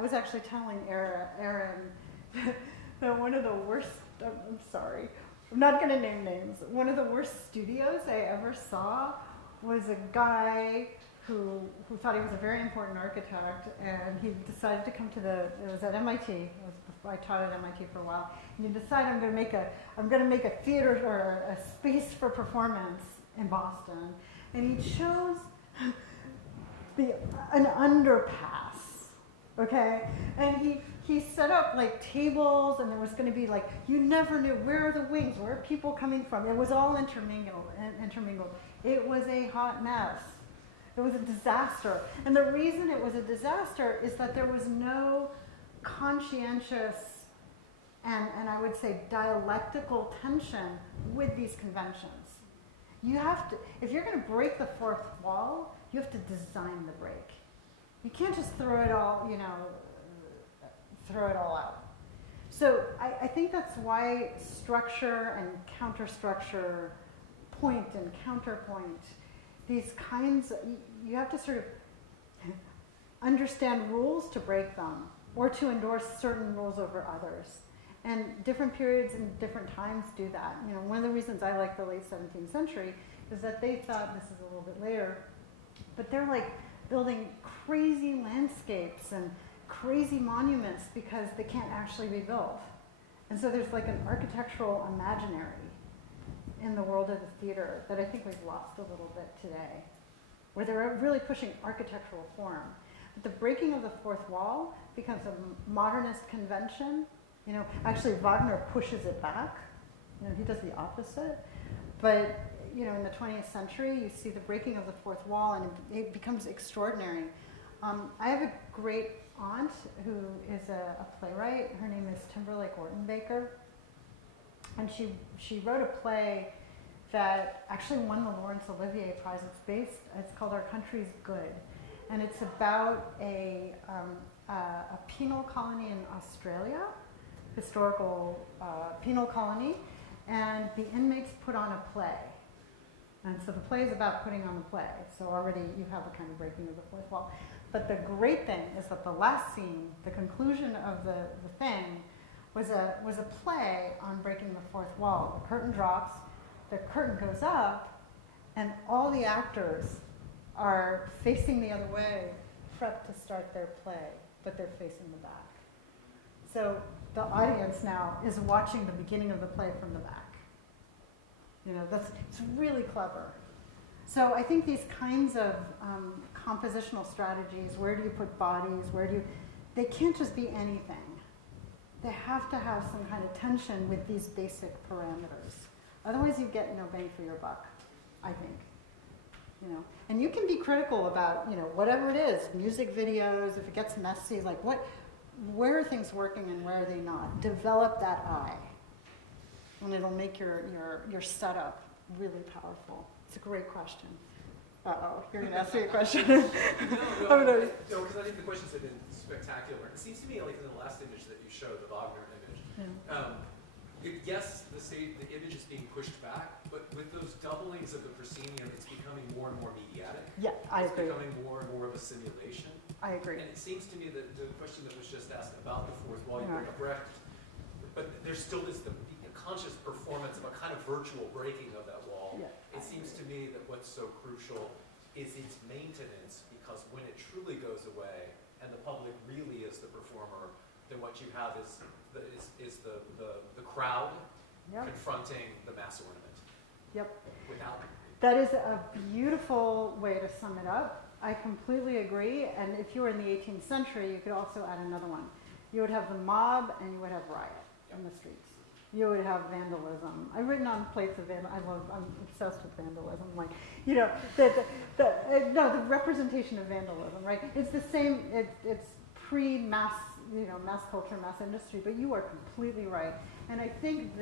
was actually telling Erin that one of the worst. I'm sorry. I'm not going to name names. One of the worst studios I ever saw was a guy who thought he was a very important architect, and he decided to come to it was at MIT. I taught at MIT for a while, and he decided I'm going to make a theater or a space for performance in Boston, and he chose an underpass, okay, and he set up tables, and there was going to be you never knew where are the wings, where are people coming from. It was all intermingled. It was a hot mess. It was a disaster. And the reason it was a disaster is that there was no conscientious and I would say dialectical tension with these conventions. You have to, if you're going to break the fourth wall, you have to design the break. You can't just throw it all out. So I think that's why structure and counterstructure, point and counterpoint, these kinds, you have to sort of understand rules to break them, or to endorse certain rules over others. And different periods and different times do that. One of the reasons I like the late 17th century is that they thought, this is a little bit later, but they're building crazy landscapes and crazy monuments because they can't actually be built. And so there's an architectural imaginary in the world of the theater that I think we've lost a little bit today, where they're really pushing architectural form. But the breaking of the fourth wall becomes a modernist convention You know, actually Wagner pushes it back. You know, he does the opposite. But, you know, in the 20th century, you see the breaking of the fourth wall, and it becomes extraordinary. I have a great aunt who is a playwright. Her name is Timberlake Orton-Baker. And she wrote a play that actually won the Laurence Olivier Prize. It's called Our Country's Good. And it's about a penal colony in Australia, historical penal colony, and the inmates put on a play. And so the play is about putting on the play. So already you have a kind of breaking of the fourth wall. But the great thing is that the last scene, the conclusion of the thing, was a play on breaking the fourth wall. The curtain drops, the curtain goes up, and all the actors are facing the other way, prepped to start their play, but they're facing the back. So the audience now is watching the beginning of the play from the back. You know, it's really clever. So I think these kinds of compositional strategies, where do you put bodies, they can't just be anything. They have to have some kind of tension with these basic parameters. Otherwise you get no bang for your buck, I think. You know, and you can be critical about, you know, whatever it is, music videos, if it gets messy, like where are things working and where are they not? Develop that eye, and it'll make your setup really powerful. It's a great question. Uh-oh, you're going to ask me a question. No, because I think the questions have been spectacular. It seems to me, like in the last image that you showed, the Wagner image, yes, the image is being pushed back, but with those doublings of the proscenium, it's becoming more and more mediatic. Yeah, I agree. It's becoming more and more of a simulation. I agree. And it seems to me that the question that was just asked about the fourth wall, you bring up Brecht, but there still is the conscious performance of a kind of virtual breaking of that wall. Yeah. It seems to me that what's so crucial is its maintenance, because when it truly goes away and the public really is the performer, then what you have is the crowd confronting the mass ornament. Yep. Without. That is a beautiful way to sum it up. I completely agree. And if you were in the 18th century, you could also add another one. You would have the mob and you would have riot in the streets. You would have vandalism. I've written on plates of vandalism. I'm obsessed with vandalism. Like, you know, the representation of vandalism, right? It's the same. It's pre-mass, you know, mass culture, mass industry. But you are completely right. And I think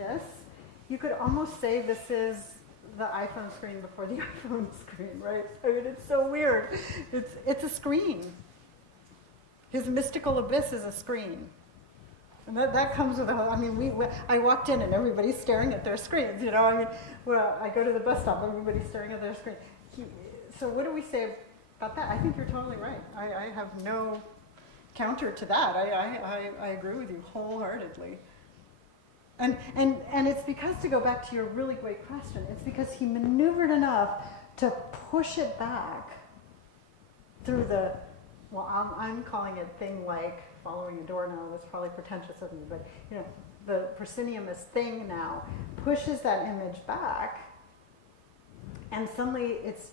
you could almost say this is the iPhone screen before the iPhone screen, right? I mean, it's so weird. It's a screen. His mystical abyss is a screen. And that comes with I walked in and everybody's staring at their screens, you know. I mean, well, I go to the bus stop, everybody's staring at their screen. So what do we say about that? I think you're totally right. I have no counter to that. I agree with you wholeheartedly. And it's because, to go back to your really great question, it's because he maneuvered enough to push it back through I'm calling it thing like following a door now. That's probably pretentious of me, but you know, the proscenium is thing now, pushes that image back, and suddenly it's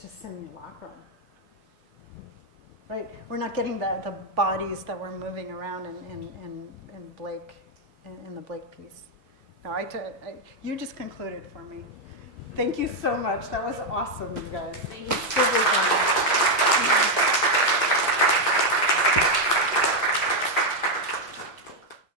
just simulacrum. Right? We're not getting the bodies that were moving around in Blake, in the Blake piece. No, you just concluded for me. Thank you so much. That was awesome, you guys. Thank you.